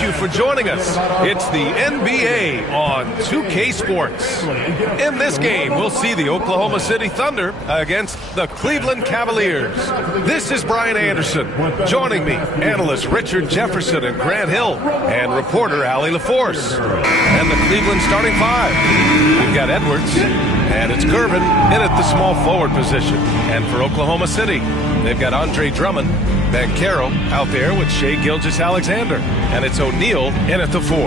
thank you for joining us. It's the NBA on 2K Sports. In this game, we'll see the Oklahoma City Thunder against the Cleveland Cavaliers. This is Brian Anderson. Joining me, analysts Richard Jefferson and Grant Hill, and reporter Allie LaForce. And the Cleveland starting five. We've got Edwards, and it's Gervin in at the small forward position. And for Oklahoma City, they've got Andre Drummond, Banchero out there with Shai Gilgeous-Alexander, and it's O'Neal in at the 4.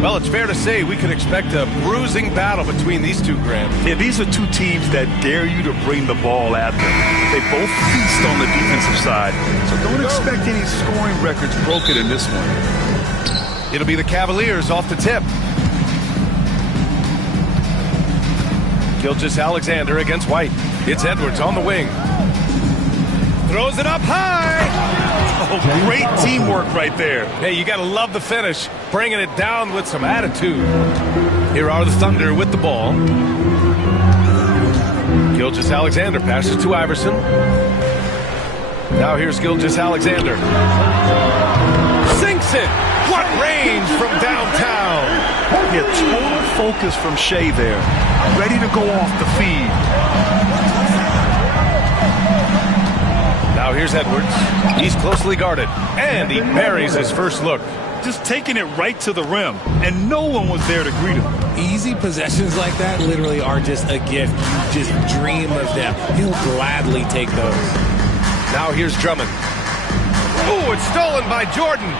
Well, it's fair to say we could expect a bruising battle between these two, Grant. Yeah, these are two teams that dare you to bring the ball at them. They both feast on the defensive side, so don't expect any scoring records broken in this one. It'll be the Cavaliers off the tip. Gilgeous-Alexander against White. It's Edwards on the wing. Throws it up high. Oh, great teamwork right there. Hey, you got to love the finish. Bringing it down with some attitude. Here are the Thunder with the ball. Gilgeous-Alexander passes to Iverson. Now here's Gilgeous-Alexander. Sinks it. What range from downtown. Yeah, total focus from Shai there. Ready to go off the feed. Now here's Edwards. He's closely guarded, and he buries his first look. Just taking it right to the rim, and no one was there to greet him. Easy possessions like that literally are just a gift. You just dream of them. He'll gladly take those. Now here's Drummond. Oh, it's stolen by Jordan.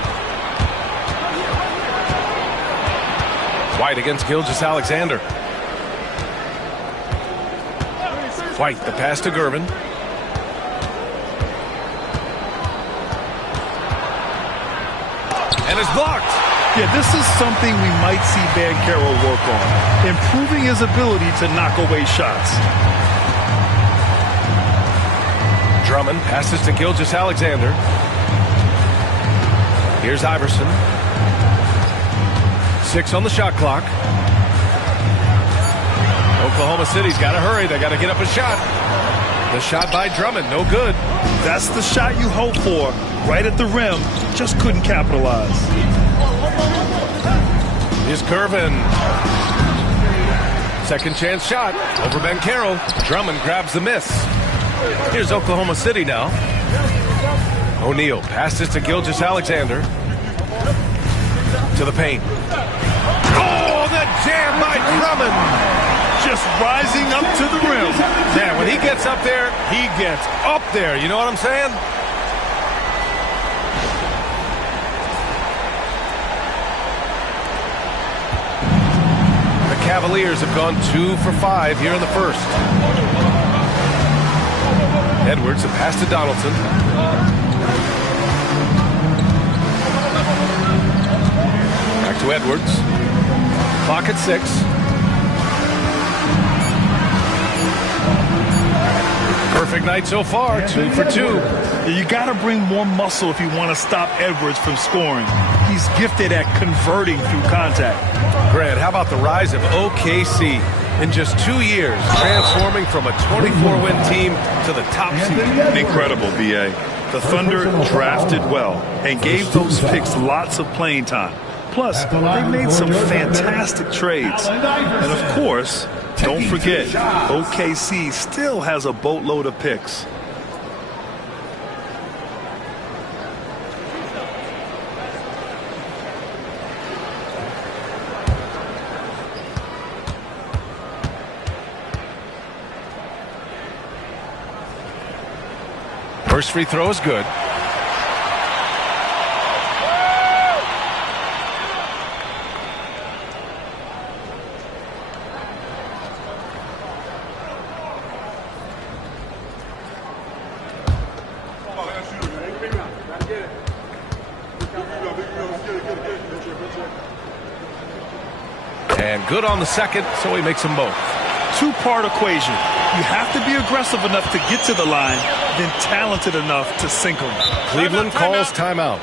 White against Gilgeous-Alexander. White, the pass to Gervin. And it's blocked. Yeah, this is something we might see Banchero work on, improving his ability to knock away shots. Drummond passes to Gilgeous-Alexander. Here's Iverson. 6 on the shot clock. Oklahoma City's got to hurry. They got to get up a shot. The shot by Drummond, no good. That's the shot you hope for. Right at the rim, just couldn't capitalize. Here's Gervin. Second chance shot over Banchero. Drummond grabs the miss. Here's Oklahoma City now. O'Neal passes to Gilgeous-Alexander. To the paint. Oh, the jam by Drummond. Just rising up to the rim. Yeah, when he gets up there, he gets up there. You know what I'm saying? The Cavaliers have gone 2 for 5 here in the first. Edwards, a pass to Donaldson. Back to Edwards. Clock at 6. Perfect night so far, 2 for 2. You got to bring more muscle if you want to stop Edwards from scoring. He's gifted at converting through contact. Grant, how about the rise of OKC in just 2 years, transforming from a 24-win team to the top seed? Incredible, B.A. The Thunder drafted well and gave those picks lots of playing time. Plus, they made some fantastic trades. And of course, don't forget, OKC still has a boatload of picks. First free throw is good. And good on the second, so he makes them both. Two-part equation. You have to be aggressive enough to get to the line, then talented enough to sink them. Cleveland calls timeout.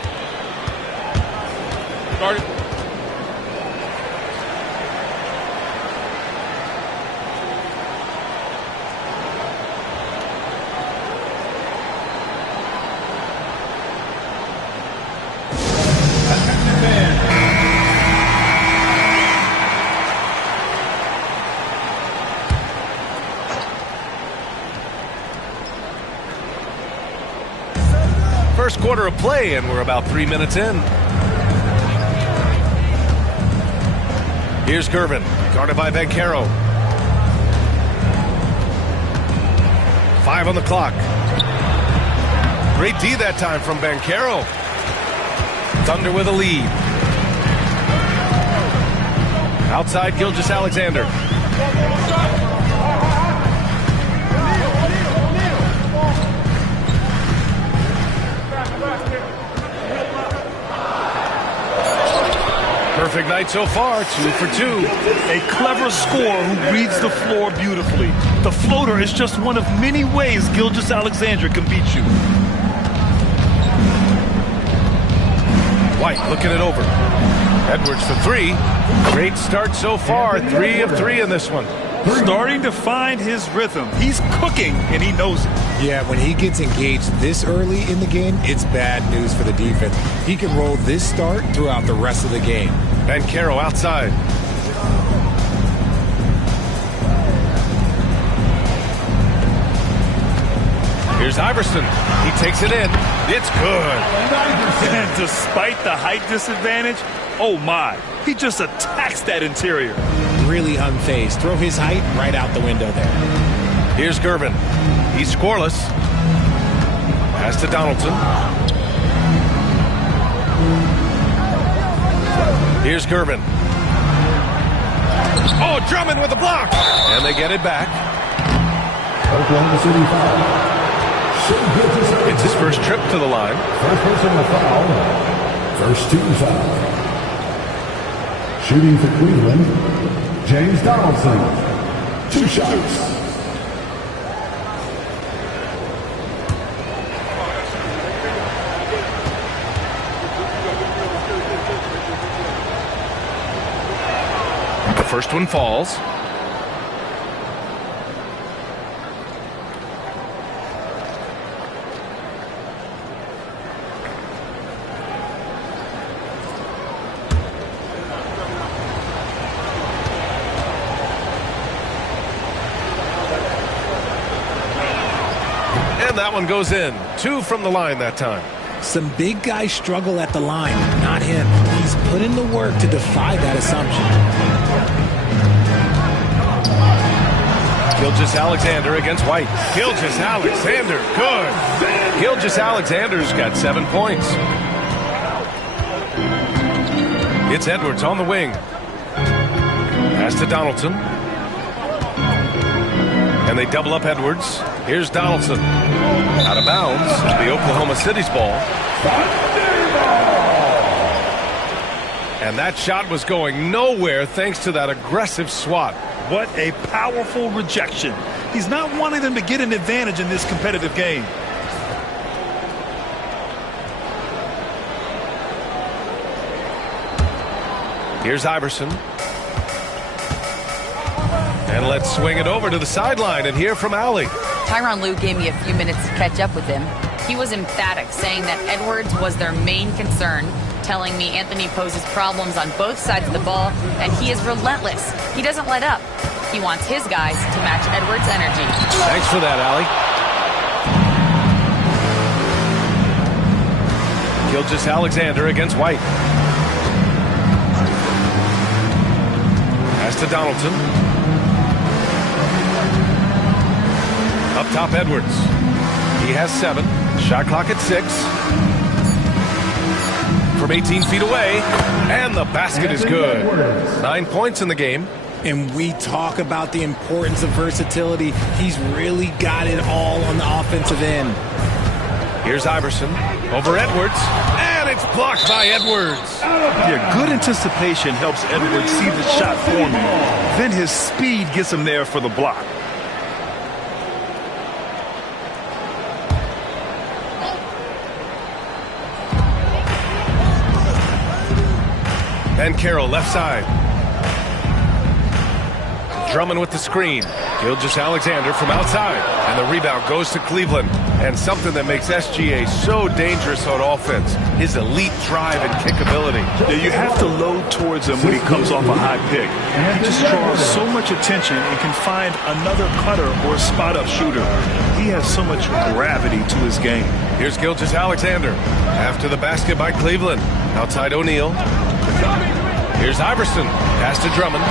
first quarter of play, and we're about 3 minutes in. Here's Gervin, guarded by Banchero. 5 on the clock. Great D that time from Banchero. Thunder with a lead. Outside, Gilgeous-Alexander. Perfect night so far, 2 for 2. A clever scorer who reads the floor beautifully. The floater is just one of many ways Gilgeous-Alexander can beat you. White looking it over. Edwards for 3. Great start so far. 3 of 3 in this one. Starting to find his rhythm. He's cooking, and he knows it. Yeah, when he gets engaged this early in the game, it's bad news for the defense. He can roll this start throughout the rest of the game. Banchero outside. Here's Iverson. He takes it in. It's good. And despite the height disadvantage, oh my, he just attacks that interior. Really unfazed. Throw his height right out the window there. Here's Gervin. He's scoreless. Pass to Donaldson. Here's Gervin. Oh, Drummond with the block. And they get it back. Oklahoma City foul. It's his first trip to the line. First personal foul. First team foul. Shooting for Cleveland, James Donaldson. 2 shots. The first one falls. And that one goes in. 2 from the line that time. Some big guys struggle at the line, not him. He's put in the work to defy that assumption. Gilgeous-Alexander against White. Gilgeous-Alexander, good. Gilgeous-Alexander's got 7 points. It's Edwards on the wing. Pass to Donaldson. And they double up Edwards. Here's Donaldson. Out of bounds. The Oklahoma City's ball. And that shot was going nowhere thanks to that aggressive swat. What a powerful rejection. He's not wanting them to get an advantage in this competitive game. Here's Iverson. And let's swing it over to the sideline and hear from Allie. Tyronn Lue gave me a few minutes to catch up with him. He was emphatic, saying that Edwards was their main concern, telling me Anthony poses problems on both sides of the ball, and he is relentless. He doesn't let up. He wants his guys to match Edwards' energy. Thanks for that, Allie. Gilgeous-Alexander against White. Pass to Donaldson. Up top, Edwards. He has 7. Shot clock at 6. From 18 feet away. And the basket is good. 9 points in the game. And we talk about the importance of versatility. He's really got it all on the offensive end. Here's Iverson. Over Edwards. And it's blocked by Edwards. Yeah, good anticipation helps Edwards see the shot forming. Then his speed gets him there for the block. Banchero left side. Drummond with the screen. Gilgeous-Alexander from outside. And the rebound goes to Cleveland. And something that makes SGA so dangerous on offense, his elite drive and kick ability. Yeah, you have to load towards him when he comes off a high pick. He just draws so much attention and can find another cutter or spot-up shooter. He has so much gravity to his game. Here's Gilgeous-Alexander. After the basket by Cleveland. Outside O'Neal. Here's Iverson. Pass to Drummond.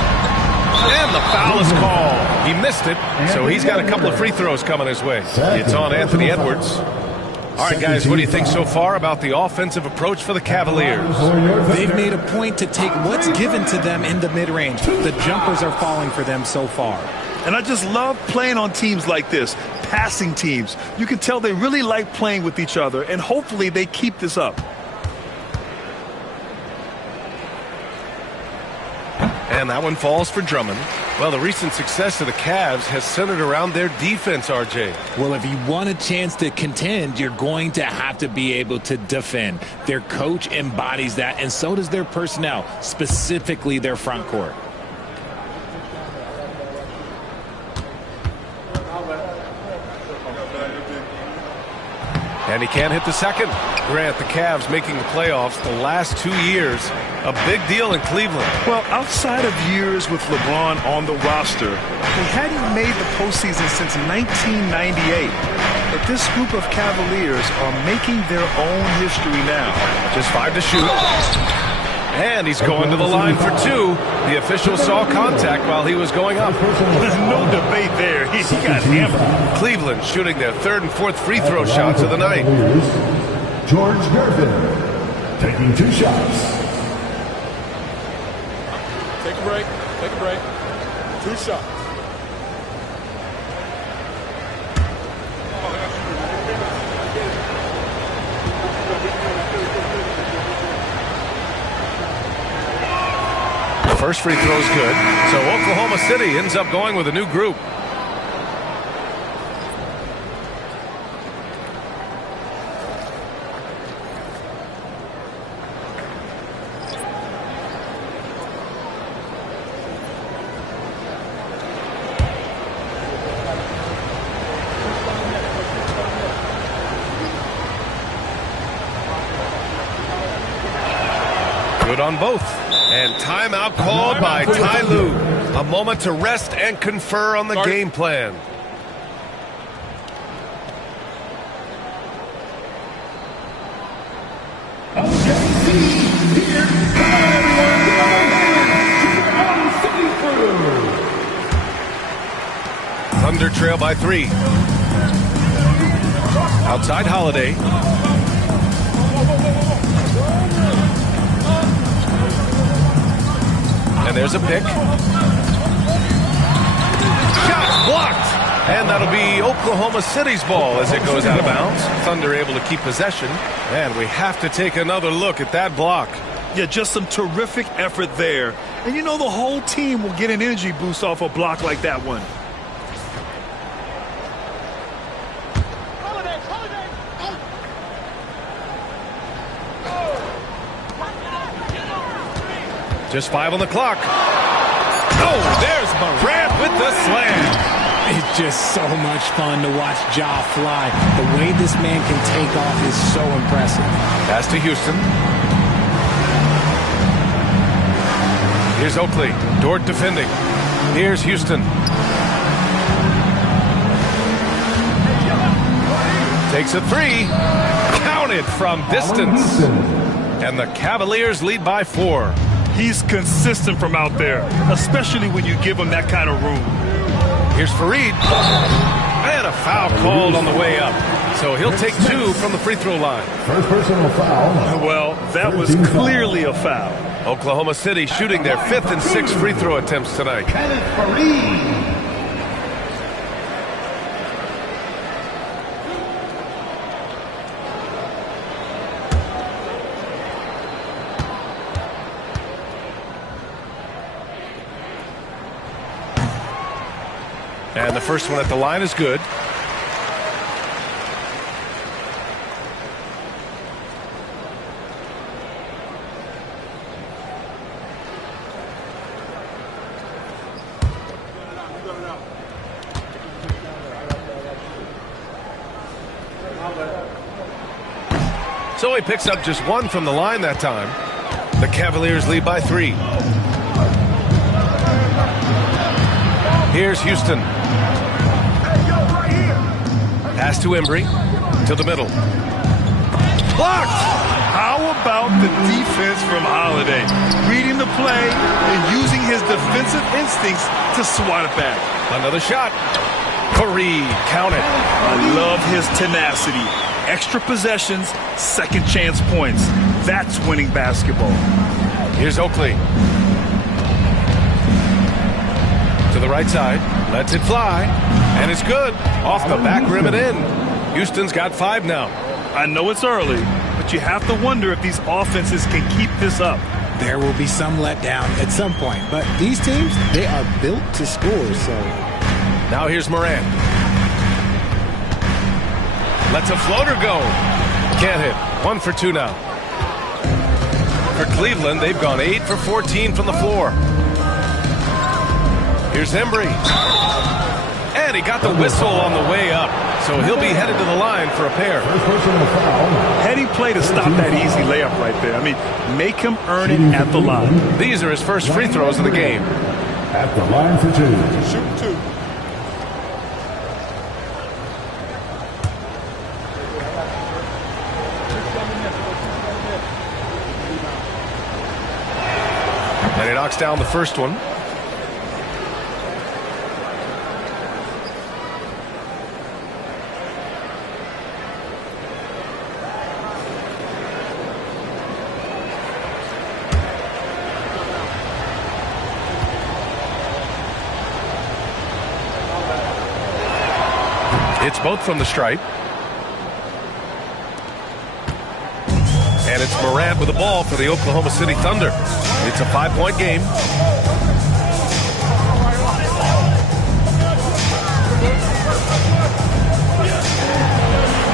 And the foul is called. He missed it, so he's got a couple of free throws coming his way. It's on Anthony Edwards. All right, guys, what do you think so far about the offensive approach for the Cavaliers? They've made a point to take what's given to them in the mid-range. The jumpers are falling for them so far. And I just love playing on teams like this, passing teams. You can tell they really like playing with each other, and hopefully they keep this up. And that one falls for Drummond. Well, the recent success of the Cavs has centered around their defense, RJ. Well, if you want a chance to contend, you're going to have to be able to defend. Their coach embodies that, and so does their personnel, specifically their front court. And he can't hit the second. Grant, the Cavs making the playoffs the last 2 years. A big deal in Cleveland. Well, outside of years with LeBron on the roster, they hadn't made the postseason since 1998. But this group of Cavaliers are making their own history now. Just 5 to shoot. And he's going to the line for 2. The official saw contact while he was going up. No debate there. He got hammered. Cleveland shooting their 3rd and 4th free throw shots of the night. George Gervin taking 2 shots. Take a break. Take a break. 2 shots. First free throw is good. So Oklahoma City ends up going with a new group. Good on both. And timeout called by Ty Lue. A moment to rest and confer on the game plan. Thunder trail by 3. Outside Holiday. And there's a pick. Shot blocked. And that'll be Oklahoma City's ball as it goes out of bounds. Thunder able to keep possession. And we have to take another look at that block. Yeah, just some terrific effort there. And you know the whole team will get an energy boost off a block like that one. Just 5 on the clock. Oh, there's Morant with the slam. It's just so much fun to watch Ja fly. The way this man can take off is so impressive. Pass to Houston. Here's Oakley. Dort defending. Here's Houston. Takes a 3. Counted from distance. And the Cavaliers lead by 4. He's consistent from out there, especially when you give him that kind of room. Here's Fareed. And a foul called on the way up. So he'll take 2 from the free throw line. First personal foul. Well, that was clearly a foul. Oklahoma City shooting their 5th and 6th free throw attempts tonight. Fareed. And the first one at the line is good. So he picks up just one from the line that time. The Cavaliers lead by 3. Here's Houston. Pass to Embry. To the middle. Blocked! How about the defense from Holiday? Reading the play and using his defensive instincts to swat it back. Another shot. Fareed, count it. I love his tenacity. Extra possessions, second chance points. That's winning basketball. Here's Oakley. To the right side. Lets it fly. And it's good. Off the back rim and in. Houston's got 5 now. I know it's early, but you have to wonder if these offenses can keep this up. There will be some letdown at some point, but these teams, they are built to score, so. Now here's Morant. Lets a floater go. Can't hit. 1 for 2 now. For Cleveland, they've gone 8 for 14 from the floor. Here's Embry. And he got the whistle on the way up. So he'll be headed to the line for a pair. Heady play to stop that easy layup right there. I mean, make him earn it at the line. These are his first free throws of the game. At the line for 2. Shoot 2. And he knocks down the first one. It's both from the stripe. And it's Morant with the ball for the Oklahoma City Thunder. It's a 5-point game.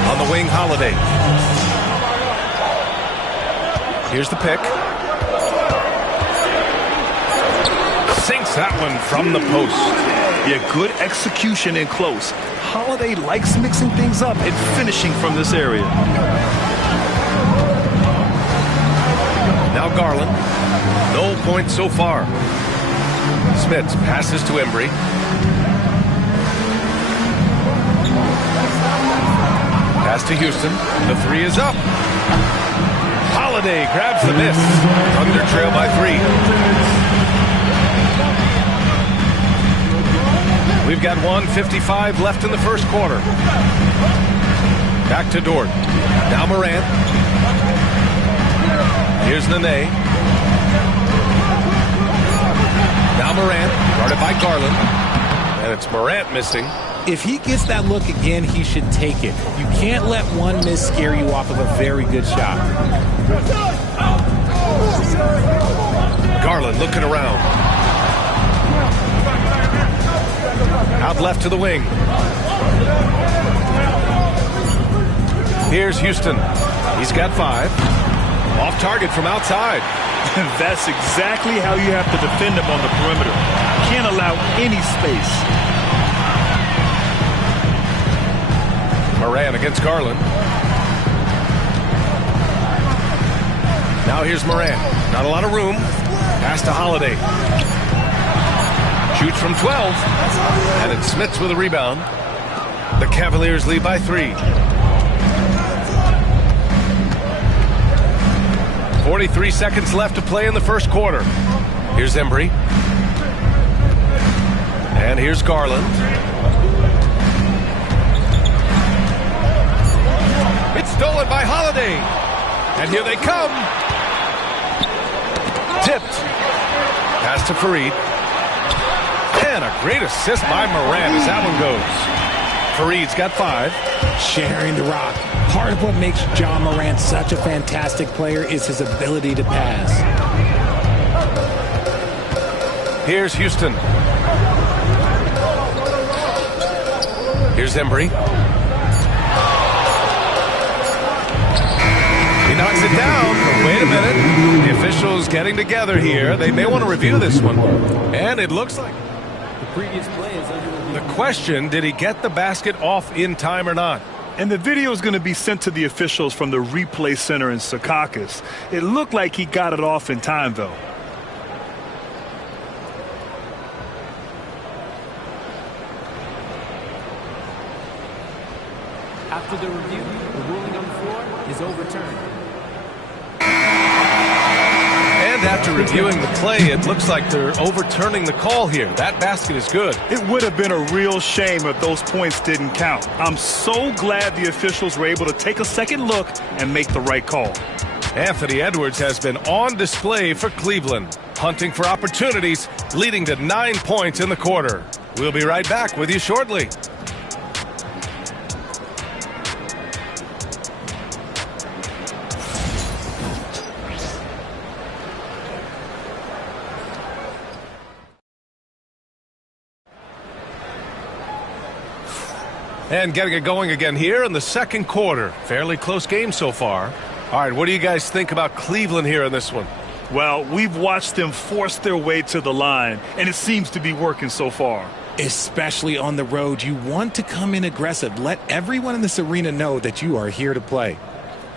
On the wing, Holiday. Here's the pick. Sinks that one from the post. Yeah, good execution in close. Holiday likes mixing things up and finishing from this area. Now Garland. No points so far. Smits passes to Embry. Pass to Houston. The 3 is up. Holiday grabs the miss. Thunder trail by 3. We've got 1:55 left in the first quarter. Back to Dort. Now Morant. Here's Nenê. Now Morant, guarded by Garland. And it's Morant missing. If he gets that look again, he should take it. You can't let one miss scare you off of a very good shot. Garland looking around. Out left to the wing. Here's Houston. He's got 5. Off target from outside. That's exactly how you have to defend him on the perimeter. Can't allow any space. Morant against Garland. Now here's Morant. Not a lot of room. Pass to Holiday. Shoots from 12. And it's Smits with a rebound. The Cavaliers lead by 3. 43 seconds left to play in the first quarter. Here's Embry. And here's Garland. It's stolen by Holiday. And here they come. Tipped. Pass to Fareed. And a great assist by Morant as that one goes. Fareed's got 5. Sharing the rock. Part of what makes John Morant such a fantastic player is his ability to pass. Here's Houston. Here's Embry. He knocks it down. Wait a minute. The officials getting together here. They may want to review this one. And it looks like the previous play is under the question, did he get the basket off in time or not? And the video is going to be sent to the officials from the replay center in Secaucus. It looked like he got it off in time, though. After the review, the ruling on the floor is overturned. And after reviewing the play, it looks like they're overturning the call here. That basket is good. It would have been a real shame if those points didn't count. I'm so glad the officials were able to take a second look and make the right call. Anthony Edwards has been on display for Cleveland, hunting for opportunities, leading to 9 points in the quarter. We'll be right back with you shortly. And getting it going again here in the second quarter. Fairly close game so far. All right, what do you guys think about Cleveland here in this one? Well, we've watched them force their way to the line, and it seems to be working so far. Especially on the road, you want to come in aggressive. Let everyone in this arena know that you are here to play.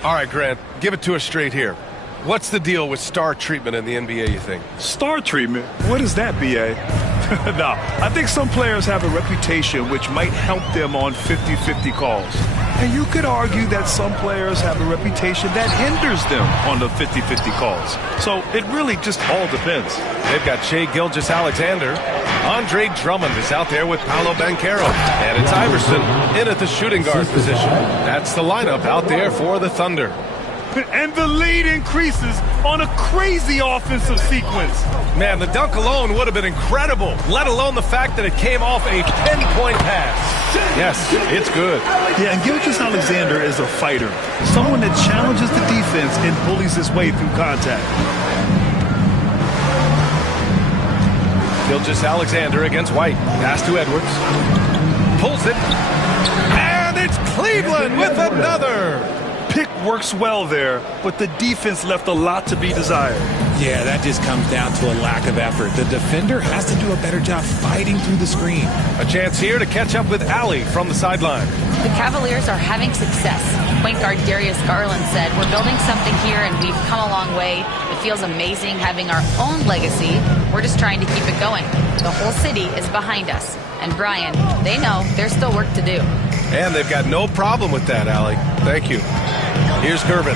All right, Grant, give it to us straight here. What's the deal with star treatment in the NBA, you think? Star treatment? What is that, B.A.? No, I think some players have a reputation which might help them on 50-50 calls. And you could argue that some players have a reputation that hinders them on the 50-50 calls. So it really just all depends. They've got Shai Gilgeous-Alexander. Andre Drummond is out there with Paolo Banchero. And it's Iverson in at the shooting guard position. That's the lineup out there for the Thunder. And the lead increases on a crazy offensive sequence. Man, the dunk alone would have been incredible, let alone the fact that it came off a 10-point pass. Yes, it's good. Yeah, and Gilgeous-Alexander is a fighter, someone that challenges the defense and bullies his way through contact. Gilgeous-Alexander against White. Pass to Edwards. Pulls it. And it's Cleveland with another. Pick works well there, but the defense left a lot to be desired. Yeah, that just comes down to a lack of effort. The defender has to do a better job fighting through the screen. A chance here to catch up with Allie from the sideline. The Cavaliers are having success. Point guard Darius Garland said, "We're building something here and we've come a long way. It feels amazing having our own legacy. We're just trying to keep it going. The whole city is behind us." And Brian, they know there's still work to do. And they've got no problem with that, Allie. Thank you. Here's Gervin.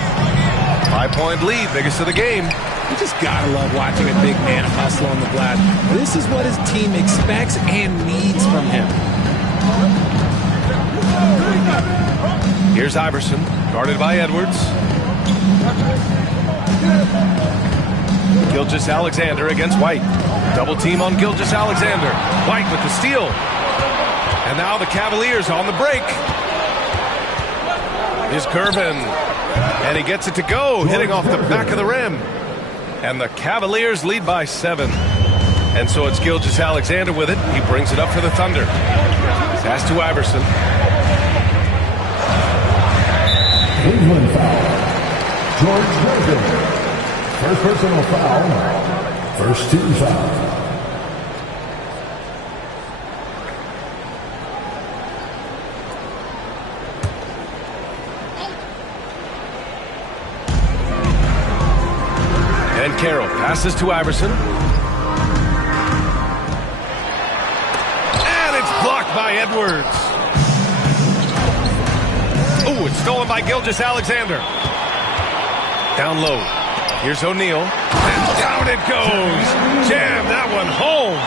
5-point lead, biggest of the game. You just gotta love watching a big man hustle on the glass. This is what his team expects and needs from him. Here's Iverson, guarded by Edwards. Gilgeous-Alexander against White. Double team on Gilgeous-Alexander. White with the steal. And now the Cavaliers on the break. Here's Gervin. And he gets it to go, hitting off the back of the rim. And the Cavaliers lead by 7. And so it's Gilgeous-Alexander with it. He brings it up for the Thunder. Pass to Iverson. Cleveland foul. George Gervin. First personal foul. First team foul. And Carroll passes to Iverson. And it's blocked by Edwards. Oh, it's stolen by Gilgeous-Alexander. Down low. Here's O'Neal. And down it goes. Jam that one home.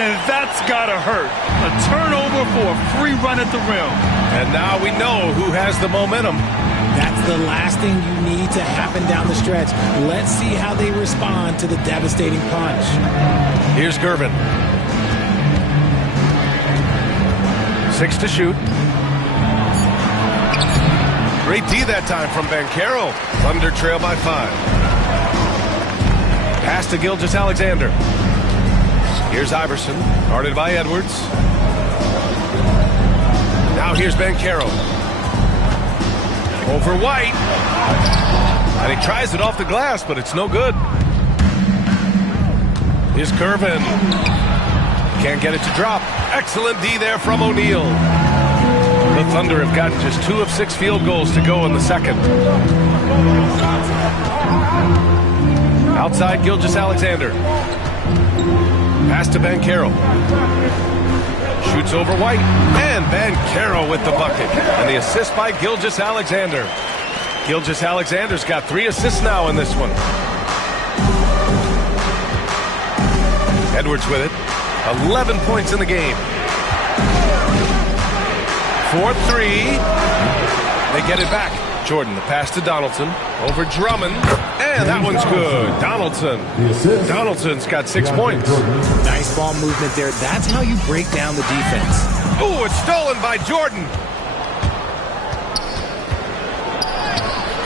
And that's got to hurt. A turnover for a free run at the rim. And now we know who has the momentum. That's the last thing you need to happen down the stretch. Let's see how they respond to the devastating punch. Here's Gervin. 6 to shoot. Great D that time from Banchero. Thunder trail by 5. Pass to Gilgeous-Alexander. Here's Iverson, guarded by Edwards. Now here's Banchero. Over White. And he tries it off the glass, but it's no good. Here's Gervin. Can't get it to drop. Excellent D there from O'Neal. The Thunder have gotten just 2 of 6 field goals to go in the second. Outside, Gilgeous-Alexander. Pass to Banchero. Shoots over White. And Banchero with the bucket. And the assist by Gilgeous-Alexander. Gilgeous-Alexander's got 3 assists now in this one. Edwards with it. 11 points in the game. 4-3. They get it back. Jordan, the pass to Donaldson. Over Drummond. And that one's good. Donaldson's got 6 points. Nice ball movement there. That's how you break down the defense. Ooh, it's stolen by Jordan.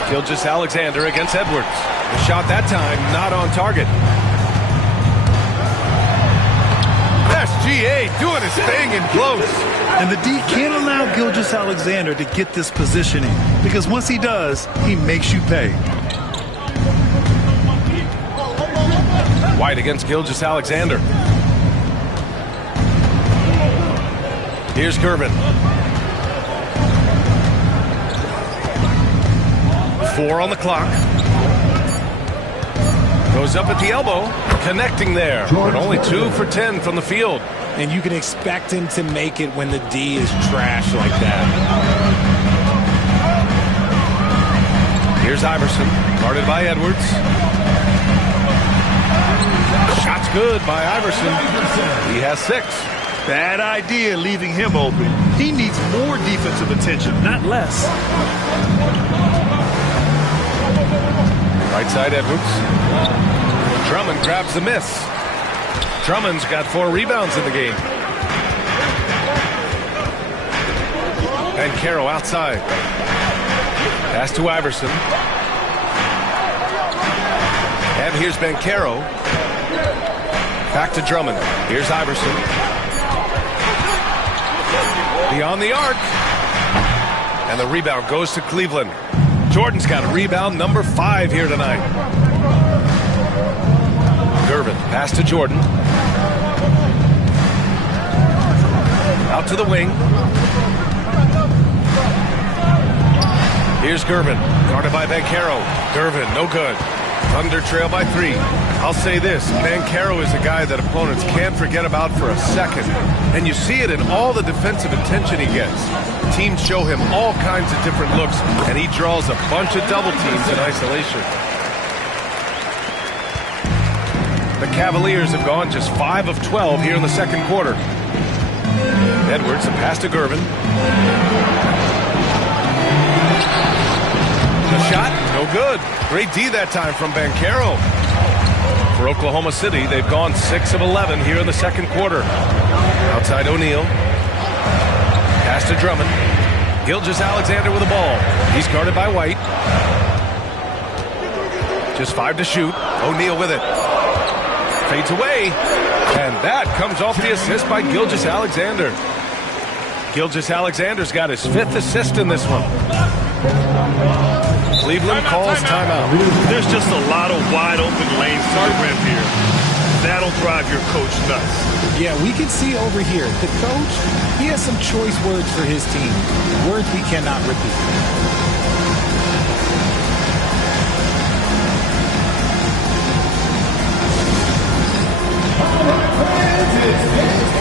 Gilgeous-Alexander against Edwards. The shot that time not on target. SGA doing his thing in close. And the D can't allow Gilgeous-Alexander to get this positioning, because once he does, he makes you pay. White against Gilgeous-Alexander. Here's Gervin. 4 on the clock. Goes up at the elbow. Connecting there. But only 2 for 10 from the field. And you can expect him to make it when the D is trash like that. Here's Iverson. Guarded by Edwards. Shot's good by Iverson. He has 6. Bad idea leaving him open. He needs more defensive attention, not less. Right side Edwards. Drummond grabs the miss. Drummond's got 4 rebounds in the game. Banchero outside. Pass to Iverson. And here's Banchero. Back to Drummond. Here's Iverson. Beyond the arc. And the rebound goes to Cleveland. Jordan's got rebound number 5 here tonight. Gervin, pass to Jordan. Out to the wing. Here's Gervin, guarded by Banchero. Gervin, no good. Thunder trail by 3. I'll say this, Banchero is a guy that opponents can't forget about for a second. And you see it in all the defensive attention he gets. Teams show him all kinds of different looks, and he draws a bunch of double teams in isolation. The Cavaliers have gone just 5 of 12 here in the second quarter. Edwards, a pass to Gervin. The shot, no good. Great D that time from Banchero. For Oklahoma City, they've gone 6 of 11 here in the second quarter. Outside O'Neal. Pass to Drummond. Gilgeous-Alexander with the ball. He's guarded by White. Just 5 to shoot. O'Neal with it. Fades away. And that comes off the assist by Gilgeous-Alexander. Gilgeous-Alexander's got his 5th assist in this one. Cleveland calls timeout. There's just a lot of wide open lanes to the rim here. That'll drive your coach nuts. Yeah, we can see over here, the coach, he has some choice words for his team. Words we cannot repeat. All right, fans, it's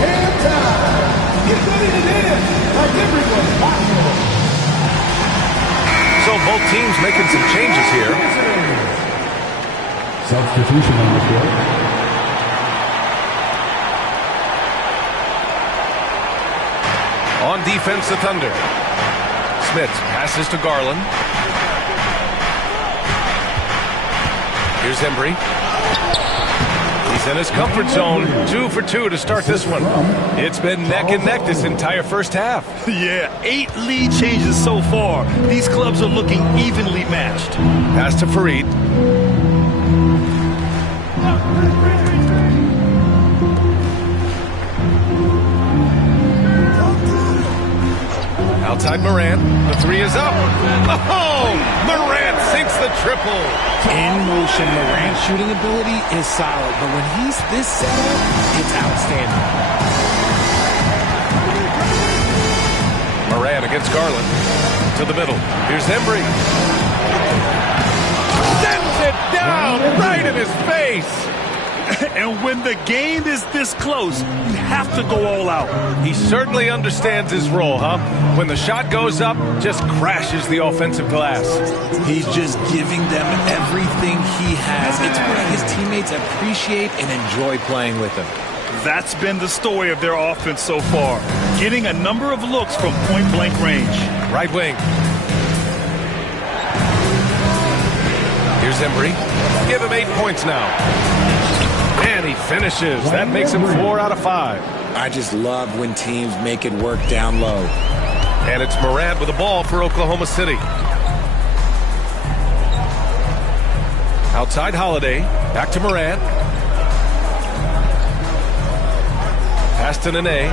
game time. Get ready to dance like everyone's possible. So both teams making some changes here. Substitution on the court. On defense, the Thunder. Smith passes to Garland. Here's Embry. He's in his comfort zone. 2 for 2 to start this one. It's been neck and neck this entire first half. Yeah, 8 lead changes so far. These clubs are looking evenly matched. Pass to Fareed. Outside Morant. The 3 is up. Oh! Morant sinks the triple. In motion, Morant's shooting ability is solid, but when he's this set up, it's outstanding. Morant against Garland. To the middle. Here's Embry. Sends it down right in his face. And when the game is this close, you have to go all out. He certainly understands his role, huh? When the shot goes up, just crashes the offensive glass. He's just giving them everything he has. It's what his teammates appreciate and enjoy playing with him. That's been the story of their offense so far. Getting a number of looks from point-blank range. Right wing. Here's Embry. Give him 8 points now. And he finishes. That makes him 4 out of 5. I just love when teams make it work down low. And it's Morant with the ball for Oklahoma City. Outside Holiday. Back to Morant. Pass to Nenê.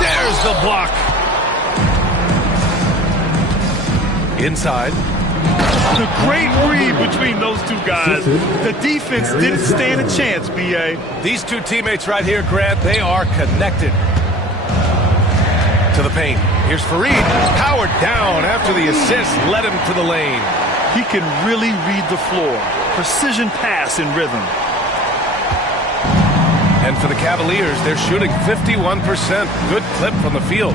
There's the block. Inside. The great read between those two guys. The defense didn't stand a chance, B.A. These two teammates right here, Grant, they are connected. To the paint. Here's Fareed. Powered down after the assist led him to the lane. He can really read the floor. Precision pass in rhythm. And for the Cavaliers, they're shooting 51%. Good clip from the field.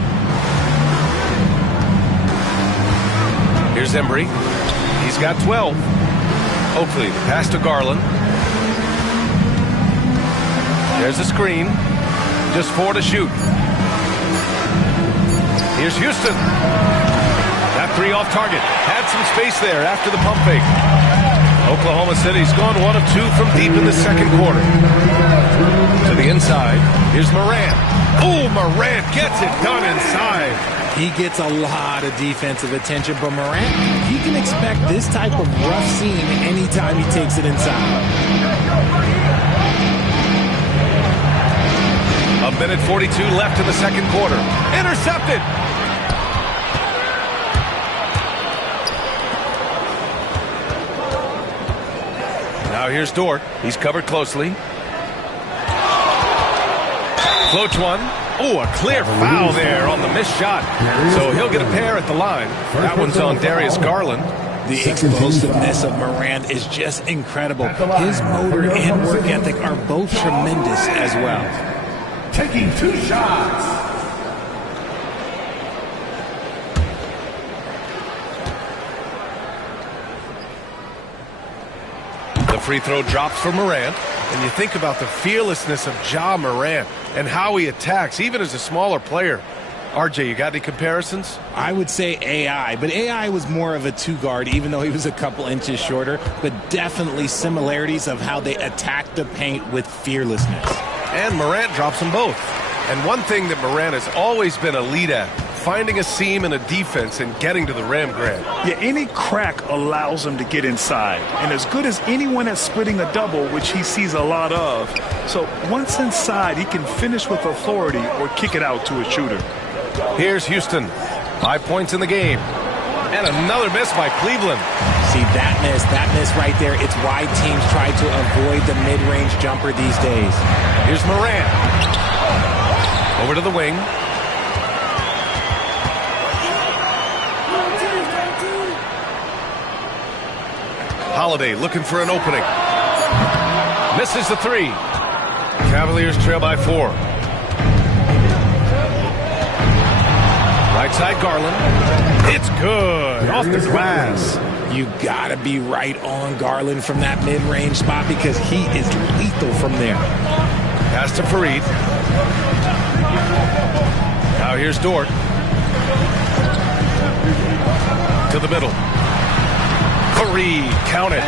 Here's Embry. He's got 12. Oakley, pass to Garland. There's a screen. Just 4 to shoot. Here's Houston. That 3 off target. Had some space there after the pump fake. Oklahoma City's gone 1 of 2 from deep in the second quarter. To the inside. Here's Morant. Oh, Morant gets it done inside. He gets a lot of defensive attention, but Morant, he can expect this type of rough seam anytime he takes it inside. A minute 42 left in the second quarter. Intercepted. Now here's Dort. He's covered closely. Floats one. Oh, a clear foul there on the missed shot. So he'll get a pair at the line. That one's on Darius Garland. The explosiveness of Morant is just incredible. His motor and work ethic are both tremendous as well. Taking 2 shots. The free throw drops for Morant. And you think about the fearlessness of Ja Morant and how he attacks, even as a smaller player. RJ, you got any comparisons? I would say AI, but AI was more of a 2-guard, even though he was a couple inches shorter, but definitely similarities of how they attack the paint with fearlessness. And Morant drops them both. And one thing that Morant has always been elite at, finding a seam in a defense and getting to the rim, Grant. Yeah, any crack allows him to get inside. And as good as anyone at splitting a double, which he sees a lot of. So once inside, he can finish with authority or kick it out to a shooter. Here's Houston. 5 points in the game. And another miss by Cleveland. See, that miss right there, it's why teams try to avoid the mid-range jumper these days. Here's Morant. Over to the wing. Holiday looking for an opening. Misses the 3. Cavaliers trail by 4. Right side Garland. It's good. Off the glass. You got to be right on Garland from that mid-range spot because he is lethal from there. Pass to Fareed. Now here's Dort. To the middle. Fareed, count it.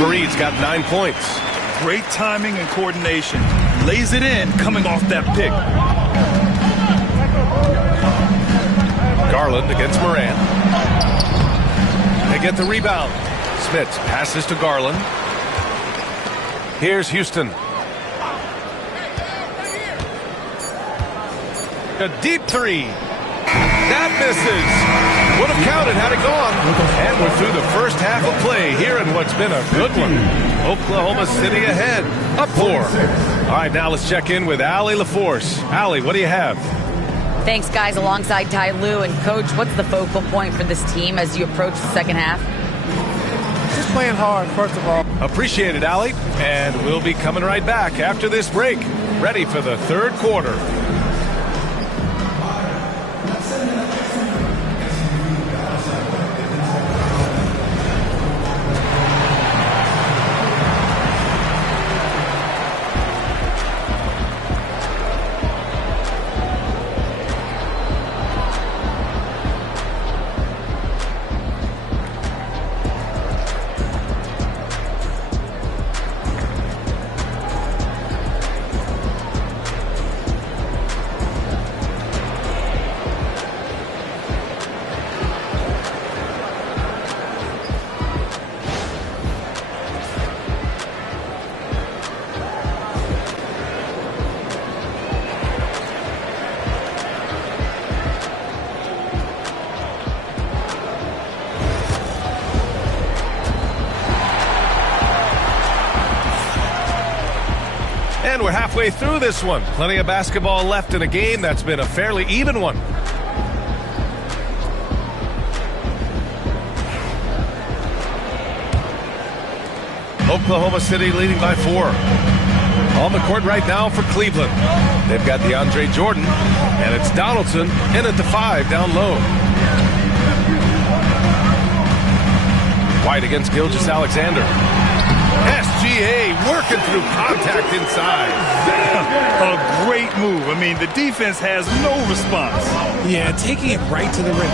Fareed's got 9 points. Great timing and coordination. Lays it in coming off that pick. Garland against Morant. They get the rebound. Smits passes to Garland. Here's Houston. A deep 3. That misses. Would have counted had it gone. And we're through the first half of play here in what's been a good one. Oklahoma City ahead. Up 4. All right, now let's check in with Allie LaForce. Allie, what do you have? Thanks, guys, alongside Ty Lue. And, Coach, what's the focal point for this team as you approach the second half? Just playing hard, first of all. Appreciate it, Allie. And we'll be coming right back after this break. Ready for the third quarter. And we're halfway through this one. Plenty of basketball left in a game that's been a fairly even one. Oklahoma City leading by 4. On the court right now for Cleveland. They've got DeAndre Jordan, and it's Donaldson in at the 5 down low. White against Gilgeous-Alexander. SGA working through contact inside. A great move. I mean, the defense has no response. Yeah, taking it right to the rim.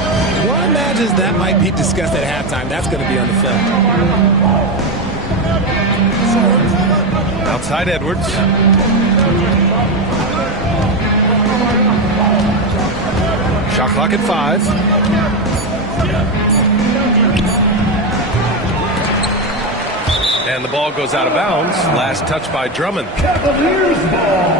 One imagines that might be discussed at halftime. That's going to be on the film. Outside Edwards. Shot clock at 5. And the ball goes out of bounds. Last touch by Drummond. Cavaliers ball.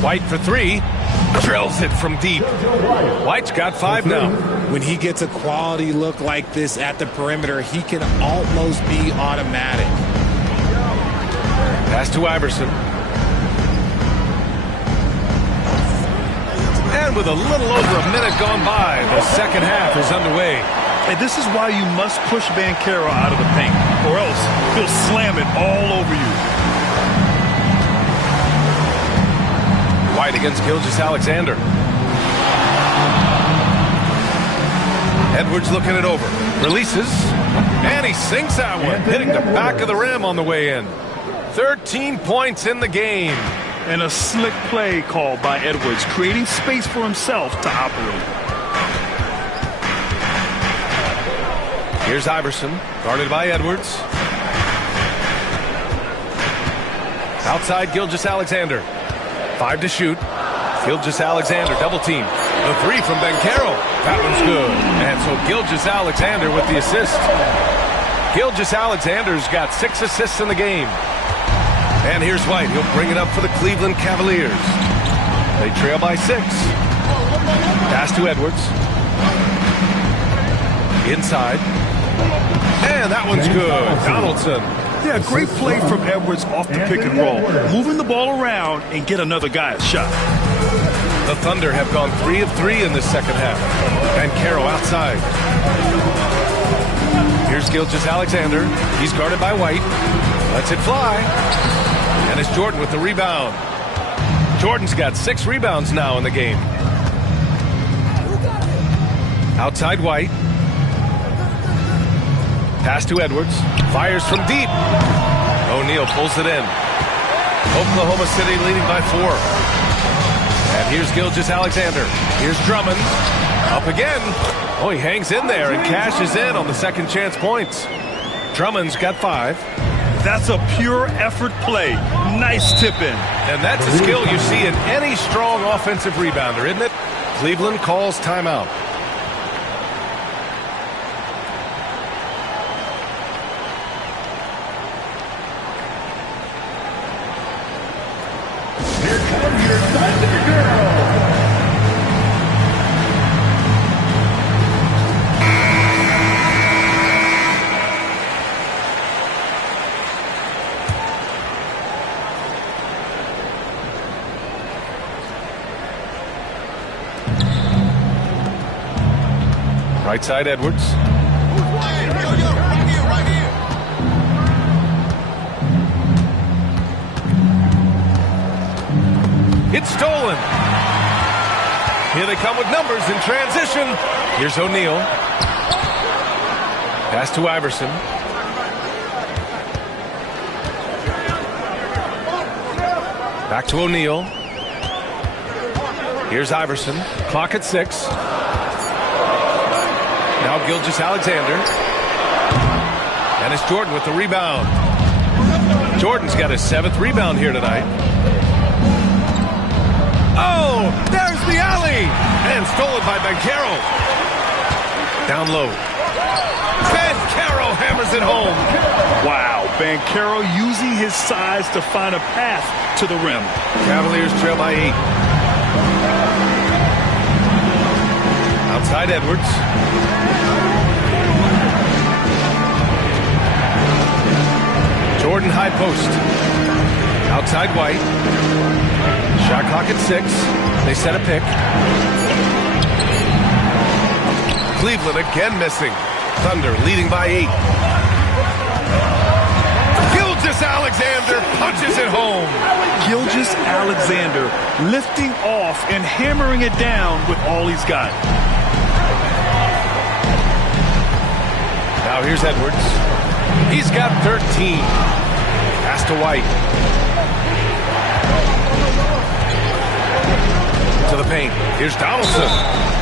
White for 3. Drills it from deep. White's got 5 now. When he gets a quality look like this at the perimeter, he can almost be automatic. Pass to Iverson. And with a little over a minute gone by, the second half is underway. And this is why you must push Banchero out of the paint, or else he'll slam it all over you. White against Gilgeous-Alexander. Edwards looking it over. Releases. And he sinks that one, hitting the back of the rim on the way in. 13 points in the game. And a slick play called by Edwards, creating space for himself to operate. Here's Iverson, guarded by Edwards. Outside Gilgeous-Alexander. 5 to shoot. Gilgeous-Alexander double team. The 3 from Banchero. That one's good. And so Gilgeous-Alexander with the assist. Gilgeous-Alexander's got 6 assists in the game. And here's White. He'll bring it up for the Cleveland Cavaliers. They trail by 6. Pass to Edwards. Inside. And that one's good. Donaldson. Yeah, great play from Edwards off the pick and roll. Moving the ball around and get another guy a shot. The Thunder have gone 3 of 3 in this second half. Banchero outside. Here's Gilgeous-Alexander. He's guarded by White. Lets it fly. And it's Jordan with the rebound. Jordan's got 6 rebounds now in the game. Outside White. Pass to Edwards. Fires from deep. O'Neal pulls it in. Oklahoma City leading by 4. And here's Gilgeous-Alexander. Here's Drummond. Up again. Oh, he hangs in there and cashes in on the second chance points. Drummond's got 5. That's a pure effort play. Nice tip in. And that's a skill you see in any strong offensive rebounder, isn't it? Cleveland calls timeout. Here comes your Thunder Girl. Right side, Edwards. It's stolen. Here they come with numbers in transition. Here's O'Neal. Pass to Iverson. Back to O'Neal. Here's Iverson. Clock at 6. Now Gilgeous-Alexander. And it's Jordan with the rebound. Jordan's got his 7th rebound here tonight. Oh, there's the alley. And stolen by Banchero. Down low. Banchero hammers it home. Wow, Banchero using his size to find a path to the rim. Cavaliers trail by 8. Outside Edwards. Jordan high post. Outside White. Shot clock at 6. They set a pick. Cleveland again missing. Thunder leading by 8. Gilgeous-Alexander punches it home. Gilgeous-Alexander lifting off and hammering it down with all he's got. Now here's Edwards. He's got 13. Pass to White. To the paint. Here's Donaldson.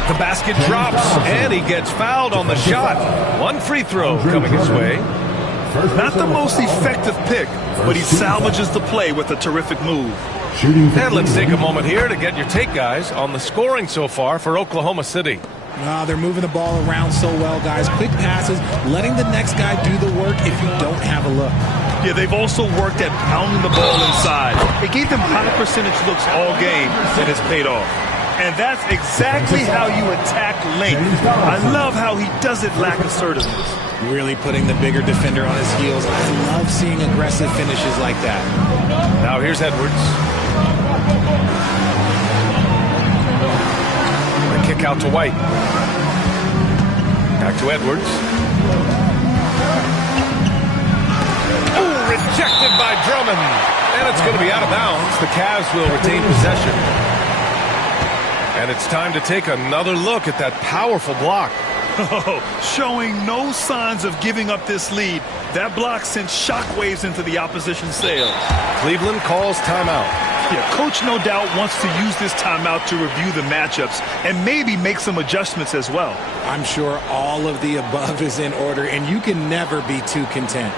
The basket drops, and he gets fouled on the shot. One free throw coming his way. Not the most effective pick, but he salvages the play with a terrific move. And let's take a moment here to get your take, guys, on the scoring so far for Oklahoma City. They're moving the ball around so well, guys. Quick passes, letting the next guy do the work if you don't have a look. Yeah, they've also worked at pounding the ball inside. It gave them high percentage looks all game, and it's paid off. And that's exactly how you attack length. I love how he doesn't lack assertiveness. Really putting the bigger defender on his heels. I love seeing aggressive finishes like that. Now here's Edwards. The kick out to White. Back to Edwards. Oh, rejected by Drummond. And it's going to be out of bounds. The Cavs will retain possession. And it's time to take another look at that powerful block. Oh, showing no signs of giving up this lead. That block sent shockwaves into the opposition's sails. Cleveland calls timeout. Yeah, coach no doubt wants to use this timeout to review the matchups and maybe make some adjustments as well. I'm sure all of the above is in order, and you can never be too content.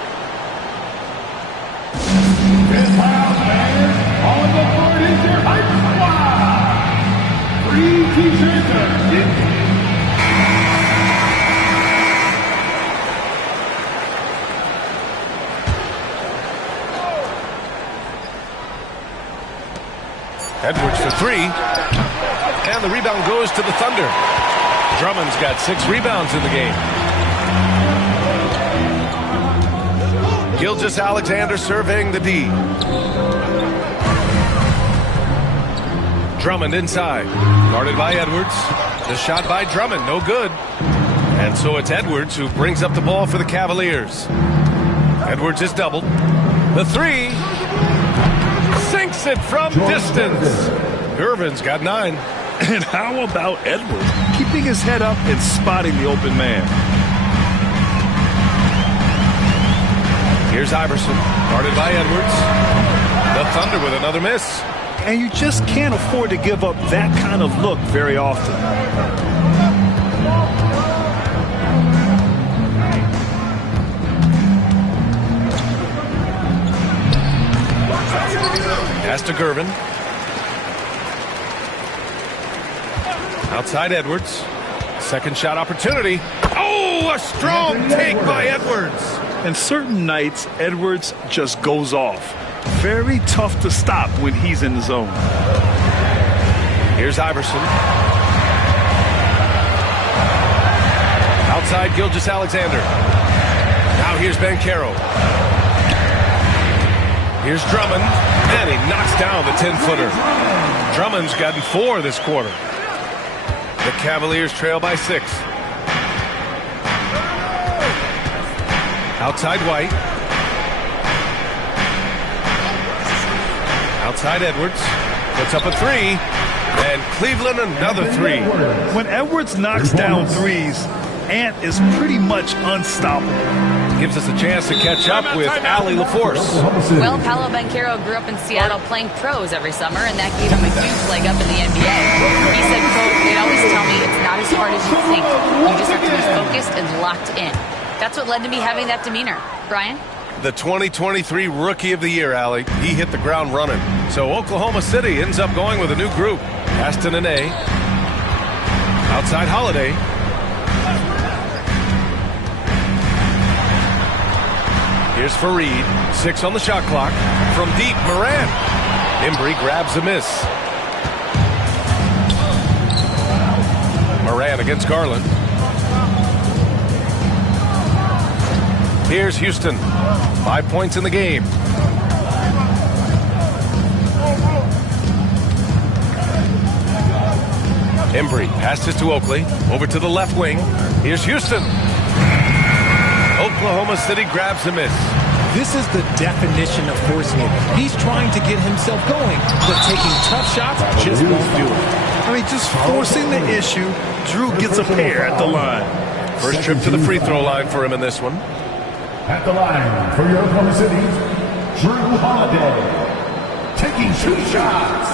This house, man, on the board is your hype squad. 3 t-shirts are in. Edwards for 3. And the rebound goes to the Thunder. Drummond's got 6 rebounds in the game. Gilgeous-Alexander surveying the D. Drummond inside. Guarded by Edwards. The shot by Drummond, no good. And so it's Edwards who brings up the ball for the Cavaliers. Edwards is doubled. The 3. Sinks it from distance. Irvin's got 9. And how about Edwards keeping his head up and spotting the open man? Here's Iverson, guarded by Edwards. The Thunder with another miss. And you just can't afford to give up that kind of look very often. Pass to Gervin. Outside Edwards. Second shot opportunity. Oh, a strong take by Edwards. And certain nights, Edwards just goes off. Very tough to stop when he's in the zone. Here's Iverson. Outside Gilgeous-Alexander. Now here's Banchero. Here's Drummond. And he knocks down the 10-footer. Drummond's gotten 4 this quarter. The Cavaliers trail by 6. Outside White. Outside Edwards. Puts up a three. And Cleveland another three. When Edwards knocks down threes, Ant is pretty much unstoppable. Gives us a chance to catch up with Allie LaForce. Well, Paolo Banchero grew up in Seattle playing pros every summer, and that gave him a huge leg up in the NBA. He said, quote, "They'd always tell me it's not as hard as you think. You just have to be focused and locked in." That's what led to me having that demeanor. Brian? The 2023 Rookie of the Year, Allie. He hit the ground running. So Oklahoma City ends up going with a new group. Pass to Nenê. Outside Holiday. Here's Fareed. 6 on the shot clock. From deep, Morant. Embry grabs a miss. Morant against Garland. Here's Houston. 5 points in the game. Embry passes to Oakley. Over to the left wing. Here's Houston. Oklahoma City grabs a miss. This is the definition of forcing it. He's trying to get himself going, but taking tough shots just won't do it. I mean, just forcing the issue. Drew gets a pair at the line. First trip to the free throw line for him in this one. At the line for your Oklahoma City, Drew Holiday. Taking 2 shots.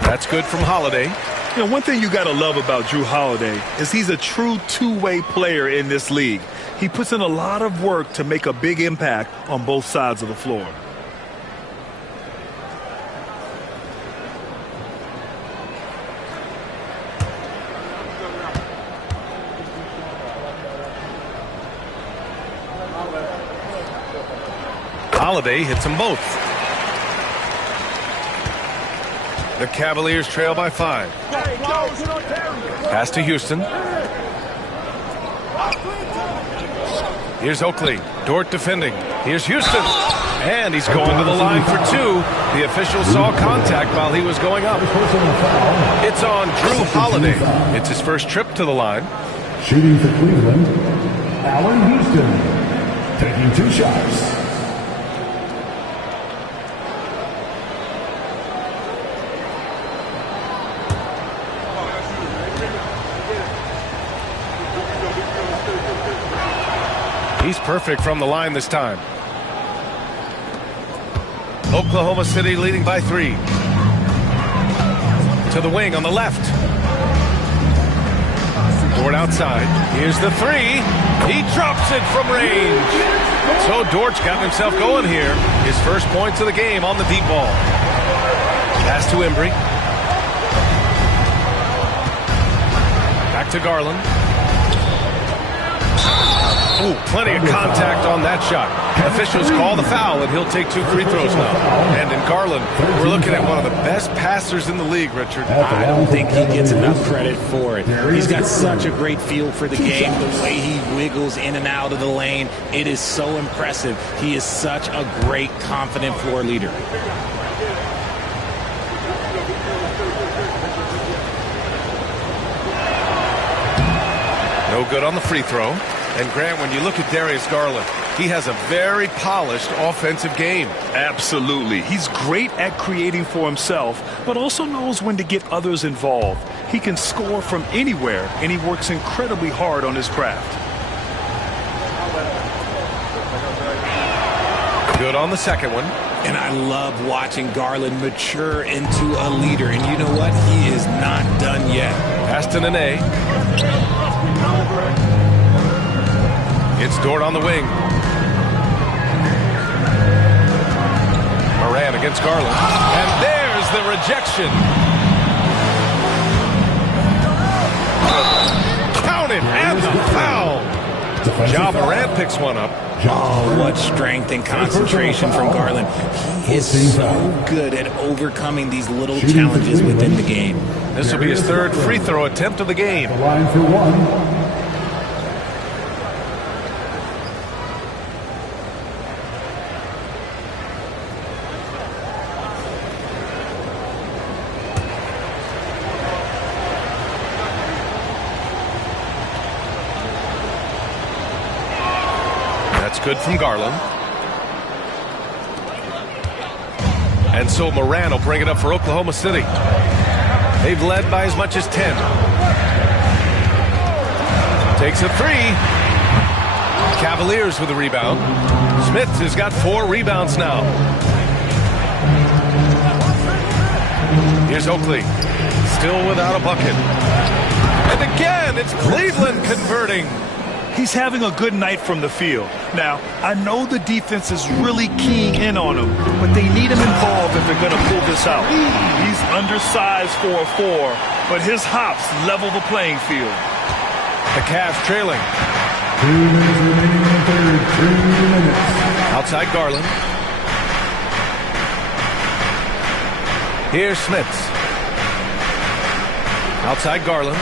That's good from Holiday. You know, one thing you got to love about Drew Holiday is he's a true two-way player in this league. He puts in a lot of work to make a big impact on both sides of the floor. Holiday hits them both. The Cavaliers trail by 5. Pass to Houston. Here's Oakley. Dort defending. Here's Houston. And he's going to the line for 2. The official saw contact while he was going up. It's on Drew Holiday. It's his first trip to the line. Shooting for Cleveland, Allen Houston. Taking 2 shots. He's perfect from the line this time. Oklahoma City leading by 3. To the wing on the left. Dort outside. Here's the 3. He drops it from range. So Dort's got himself going here. His first points of the game on the deep ball. Pass to Embry. Back to Garland. Ooh, plenty of contact on that shot. Officials call the foul, and he'll take 2 free throws now. And in Garland, we're looking at one of the best passers in the league, Richard. I don't think he gets enough credit for it. He's got such a great feel for the game, the way he wiggles in and out of the lane. It is so impressive. He is such a great, confident floor leader. No good on the free throw. And Grant, when you look at Darius Garland, he has a very polished offensive game. Absolutely. He's great at creating for himself, but also knows when to get others involved. He can score from anywhere, and he works incredibly hard on his craft. Good on the second one. And I love watching Garland mature into a leader. And you know what? He is not done yet. Pass to Nenê. It's Dort on the wing. Morant against Garland. And there's the rejection. Count it, and the foul. Ja Morant picks one up. Oh, what strength and concentration from Garland. He is so good at overcoming these little challenges within the game. This will be his 3rd free throw attempt of the game. The line for 1. good from Garland. And so Moran will bring it up for Oklahoma City. They've led by as much as 10. Takes a three. Cavaliers with a rebound. Smith has got 4 rebounds now. Here's Oakley. Still without a bucket. And again, it's Cleveland converting. He's having a good night from the field. Now, I know the defense is really keying in on him, but they need him involved if they're going to pull this out. He's undersized for a 4, but his hops level the playing field. The Cavs trailing. 2 minutes remaining in the third. 2 minutes. Outside Garland. Here's Smits. Outside Garland.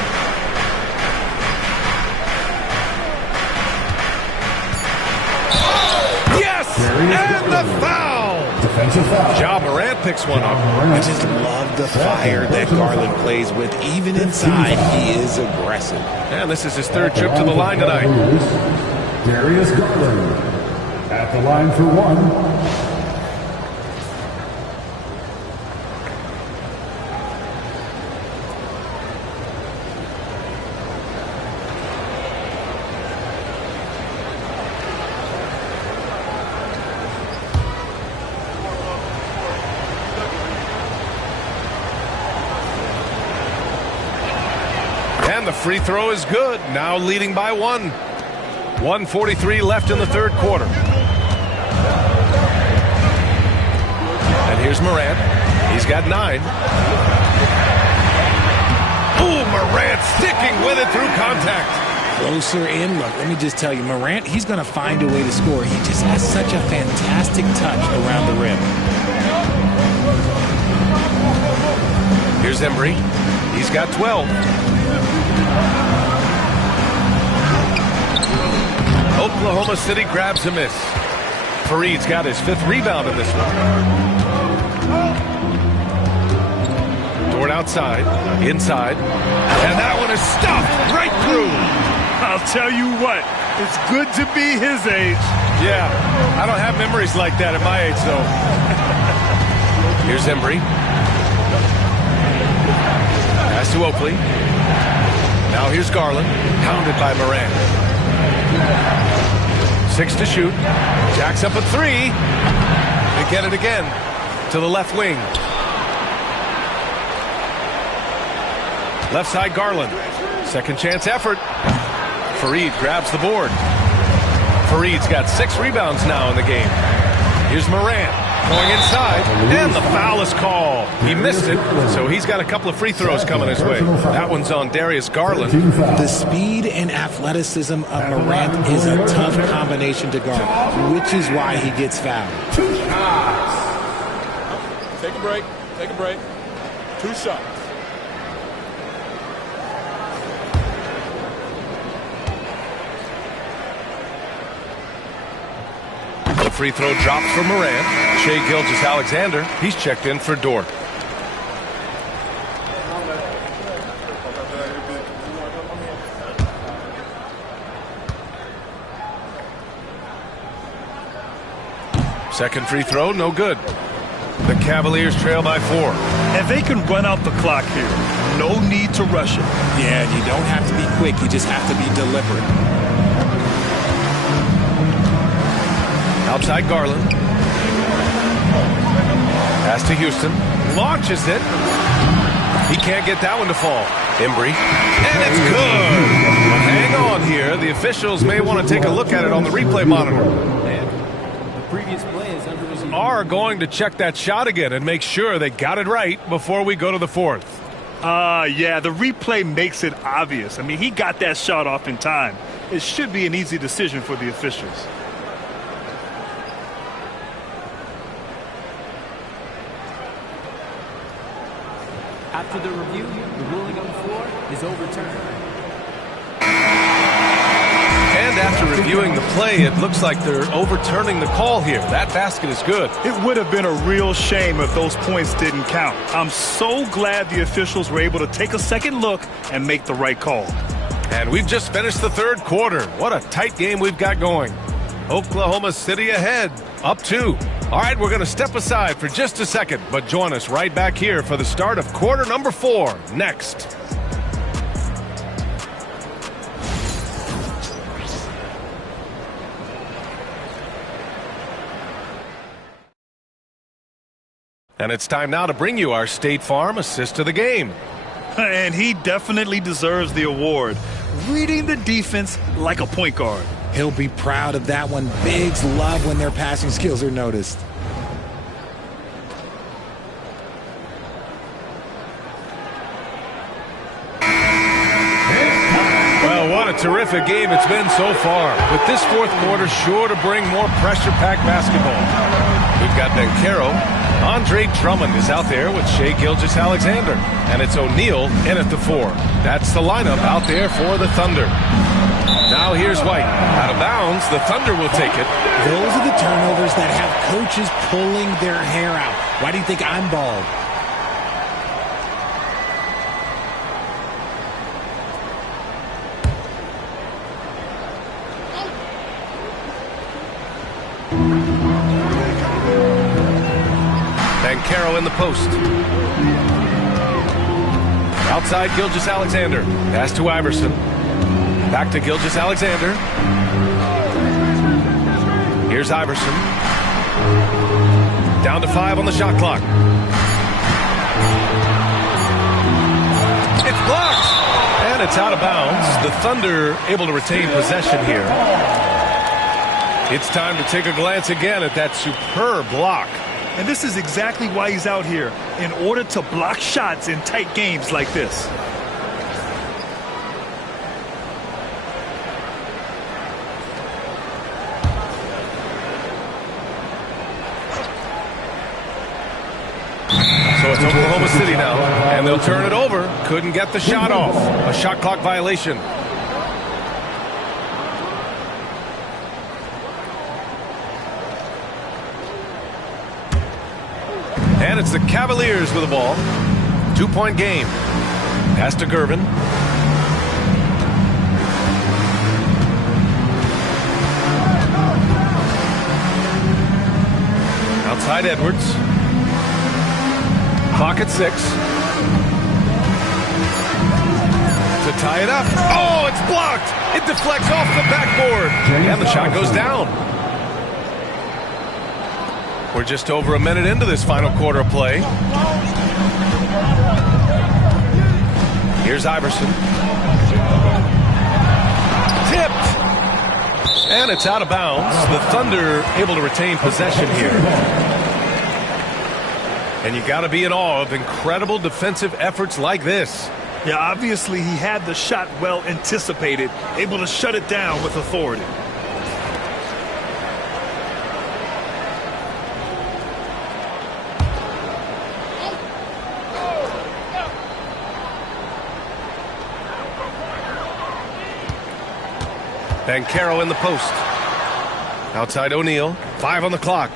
Yes! And the foul! Defensive foul. Ja Morant picks one up. I just love the fire that Garland plays with. Even inside, he is aggressive. And this is his 3rd trip to the line tonight. Darius Garland at the line for 1. And the free throw is good. Now leading by 1. 1:43 left in the 3rd quarter. And here's Morant. He's got 9. Ooh, Morant sticking with it through contact. Closer in. Look, let me just tell you, Morant, he's going to find a way to score. He just has such a fantastic touch around the rim. Here's Embry. He's got 12. Oklahoma City grabs a miss. Fareed's got his 5th rebound in this one. Dort outside, inside, and that one is stuffed right through. I'll tell you what, it's good to be his age. Yeah, I don't have memories like that at my age, though. Here's Embry. Pass to Oakley. Now here's Garland, pounded by Moran. 6 to shoot. Jacks up a 3. They get it again to the left wing. Left side Garland. Second chance effort. Fareed grabs the board. Fareed's got 6 rebounds now in the game. Here's Moran going inside, and the foul is called. He missed it, so he's got a couple of free throws coming his way. That one's on Darius Garland. The speed and athleticism of Morant is a tough combination to guard, which is why he gets fouled. Take a break. Take a break. 2 shots. The free throw drops for Moran. Shai Gilgeous-Alexander, he's checked in for Dort. Second free throw, no good. The Cavaliers trail by 4. And they can run out the clock here. No need to rush it. Yeah, you don't have to be quick. You just have to be deliberate. Outside Garland. Pass to Houston. Launches it. He can't get that one to fall. Embry. And it's good. Hang on here. The officials may want to take a look at it on the replay monitor. The previous play is under review. Are going to check that shot again and make sure they got it right before we go to the 4th. Yeah, the replay makes it obvious. I mean, he got that shot off in time. It should be an easy decision for the officials. After the review, the ruling on the floor is overturned. And after reviewing the play, it looks like they're overturning the call here. That basket is good. It would have been a real shame if those points didn't count. I'm so glad the officials were able to take a second look and make the right call. And we've just finished the 3rd quarter. What a tight game we've got going. Oklahoma City ahead, up 2. All right, we're going to step aside for just a second, but join us right back here for the start of quarter number 4 next. And it's time now to bring you our State Farm assist to the game. And he definitely deserves the award. Reading the defense like a point guard. He'll be proud of that one. Bigs love when their passing skills are noticed. Well, what a terrific game it's been so far. With this fourth quarter sure to bring more pressure-packed basketball. We've got Bencaro. Andre Drummond is out there with Shai Gilgeous-Alexander. And it's O'Neal in at the 4. That's the lineup out there for the Thunder. Now here's White. Out of bounds, the Thunder will take it. Those are the turnovers that have coaches pulling their hair out. Why do you think I'm bald? Bencaro in the post. Outside Gilgeous-Alexander. Pass to Iverson. Back to Gilgeous-Alexander. Here's Iverson. Down to 5 on the shot clock. It's blocked. And it's out of bounds. The Thunder able to retain possession here. It's time to take a glance again at that superb block. And this is exactly why he's out here, in order to block shots in tight games like this. So it's Oklahoma City now, and they'll turn it over. Couldn't get the shot off. A shot clock violation. And it's the Cavaliers with the ball. 2-point game. Pass to Gervin. Outside Edwards. Clock at 6. To tie it up. Oh, it's blocked. It deflects off the backboard. And the shot goes down. We're just over a minute into this final quarter of play. Here's Iverson. Tipped. And it's out of bounds. The Thunder able to retain possession here. And you got to be in awe of incredible defensive efforts like this. Yeah, obviously he had the shot well anticipated, able to shut it down with authority. Bencaro in the post. Outside O'Neal. 5 on the clock.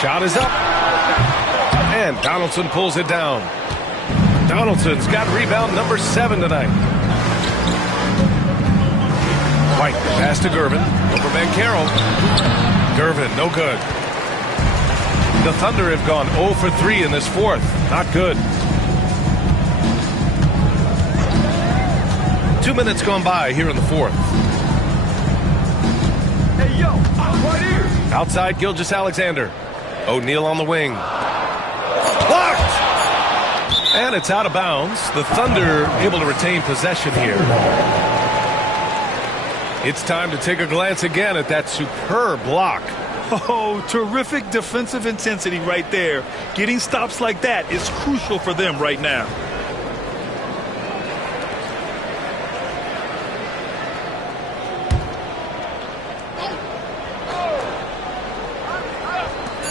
Shot is up. And Donaldson pulls it down. Donaldson's got rebound number 7 tonight. White pass to Gervin. Over Bencaro. Gervin, no good. The Thunder have gone 0 for 3 in this fourth. Not good. 2 minutes gone by here in the fourth. Hey, yo, I'm right here. Outside Gilgeous-Alexander. O'Neal on the wing. Blocked! And it's out of bounds. The Thunder able to retain possession here. It's time to take a glance again at that superb block. Oh, terrific defensive intensity right there. Getting stops like that is crucial for them right now.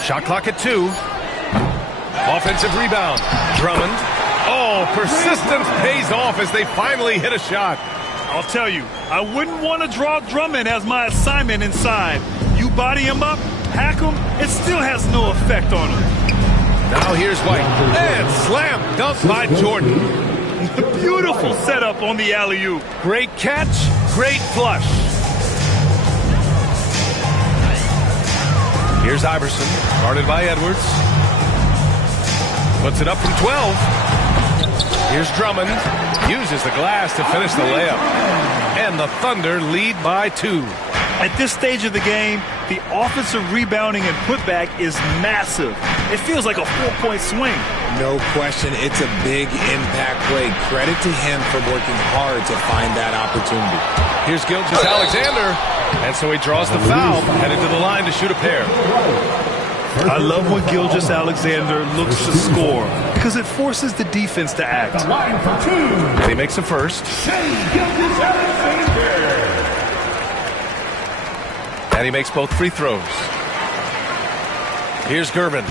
Shot clock at 2. Offensive rebound. Drummond. Oh, persistence pays off as they finally hit a shot. I'll tell you, I wouldn't want to draw Drummond as my assignment inside. You body him up, hack him, it still has no effect on him. Now here's White. And slam dunk by Jordan. Beautiful setup on the alley-oop. Great catch, great flush. Here's Iverson, guarded by Edwards. Puts it up from 12. Here's Drummond. Uses the glass to finish the layup. And the Thunder lead by 2. At this stage of the game, the offensive rebounding and putback is massive. It feels like a 4-point swing. No question, it's a big impact play. Credit to him for working hard to find that opportunity. Here's Gilgeous-Alexander. And so he draws the foul, headed to the line to shoot a pair. I love when Gilgeous-Alexander looks to score because it forces the defense to act. And he makes a first. And he makes both free throws. Here's Gervin.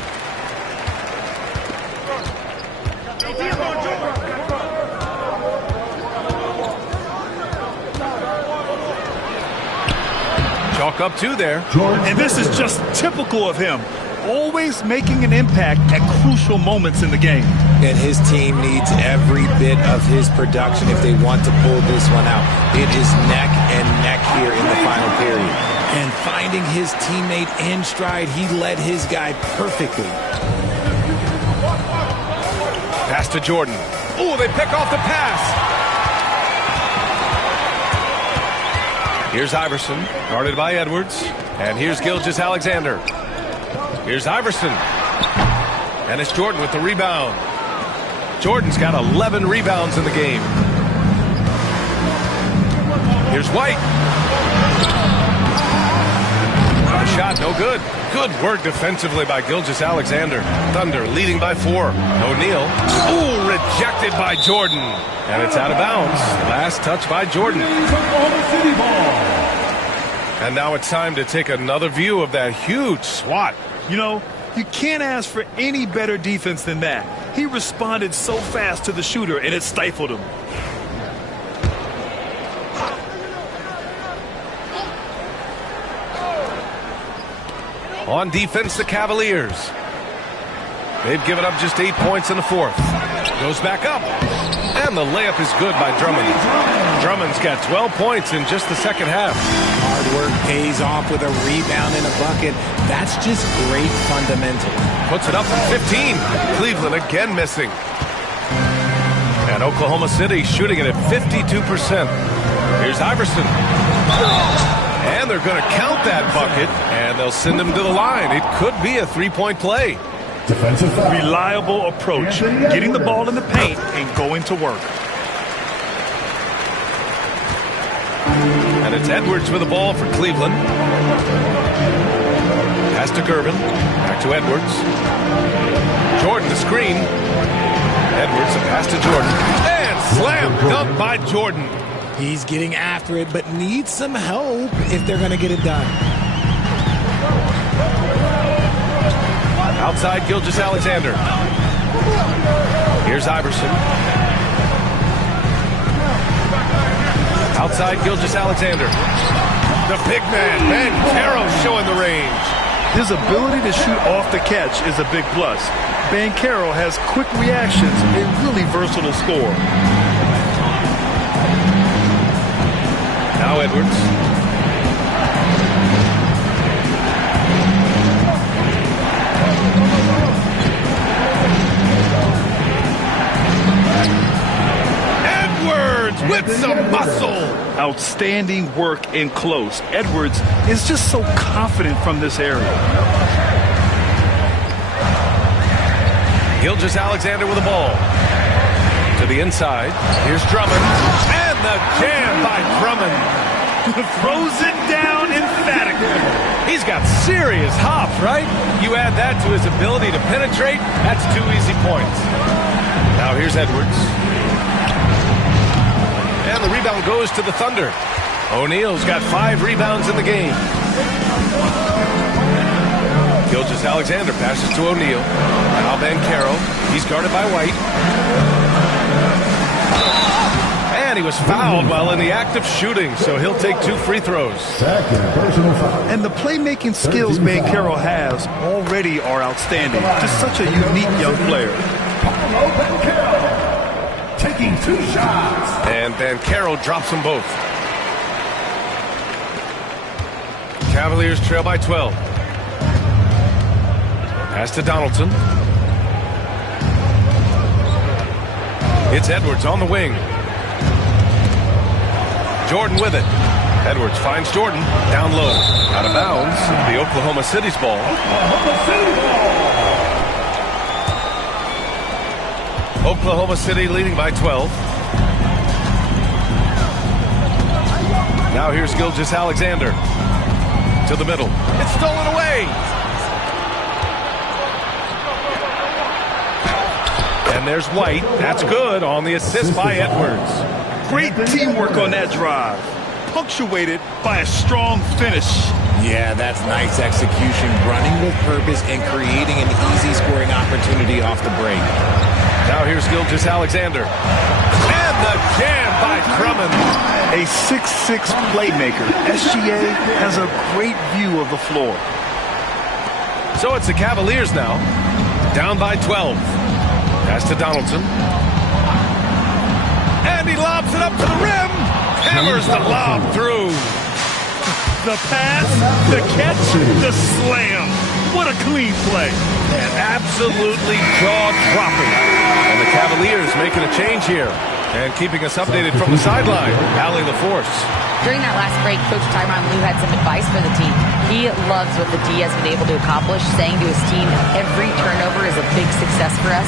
Chalk up 2 there. And this is just typical of him. Always making an impact at crucial moments in the game. And his team needs every bit of his production if they want to pull this one out. It is neck and neck here in the final period. And finding his teammate in stride, he led his guy perfectly. Pass to Jordan. Oh, they pick off the pass. Here's Iverson, guarded by Edwards. And here's Gilgeous-Alexander. Here's Iverson. And it's Jordan with the rebound. Jordan's got 11 rebounds in the game. Here's White. A shot, no good. Good work defensively by Gilgeous-Alexander. Thunder leading by 4. O'Neal. Ooh, rejected by Jordan. And it's out of bounds. Last touch by Jordan. And now it's time to take another view of that huge swat. You know, you can't ask for any better defense than that. He responded so fast to the shooter, and it stifled him. On defense, the Cavaliers. They've given up just 8 points in the 4th. Goes back up. And the layup is good by Drummond. Drummond's got 12 points in just the second half. Hard work pays off with a rebound and a bucket. That's just great fundamentals. Puts it up from 15. Cleveland again missing. And Oklahoma City shooting it at 52%. Here's Iverson. And they're going to count that bucket, and they'll send him to the line. It could be a 3-point play. Reliable approach, getting the ball in the paint and going to work. And it's Edwards with the ball for Cleveland. Pass to Gervin. Back to Edwards. Jordan the screen. Edwards, a pass to Jordan. And slam dunk by Jordan. He's getting after it, but needs some help if they're going to get it done. Outside Gilgeous-Alexander. Here's Iverson. Outside Gilgeous-Alexander. The big man, Banchero, showing the range. His ability to shoot off the catch is a big plus. Banchero has quick reactions and really versatile score. Now Edwards. Edwards with some muscle. Outstanding work in close. Edwards is just so confident from this area. Gilgeous-Alexander with the ball. To the inside. Here's Drummond. And the jam by Drummond. Throws it down emphatically. He's got serious hop, right? You add that to his ability to penetrate, that's 2 easy points. Now here's Edwards. And the rebound goes to the Thunder. O'Neal's got 5 rebounds in the game. Gilgeous-Alexander passes to O'Neal. Now Banchero. He's guarded by White. And he was fouled while in the act of shooting, so he'll take 2 free throws. And the playmaking skills Banchero has already are outstanding. Just such a unique young player. Taking 2 shots. And Banchero drops them both. Cavaliers trail by 12. Pass to Donaldson. It's Edwards on the wing. Jordan with it. Edwards finds Jordan down low. Out of bounds. The Oklahoma City's ball. Oklahoma City leading by 12. Now here's Gilgeous-Alexander. To the middle. It's stolen away. And there's White. That's good on the assist by Edwards. Great teamwork on that drive. Punctuated by a strong finish. Yeah, that's nice execution. Running with purpose and creating an easy scoring opportunity off the break. Now here's Gilgeous-Alexander. And the jam by Drummond. A 6'6" playmaker. SGA has a great view of the floor. So it's the Cavaliers now. Down by 12. Pass to Donaldson. And he lobs it up to the rim. Hammers the lob through. The pass, the catch, the slam. What a clean play. And absolutely jaw-dropping. And the Cavaliers making a change here. And keeping us updated from the sideline, Allie LaForce. During that last break, Coach Tyronn Lue had some advice for the team. He loves what the D has been able to accomplish, saying to his team, every turnover is a big success for us.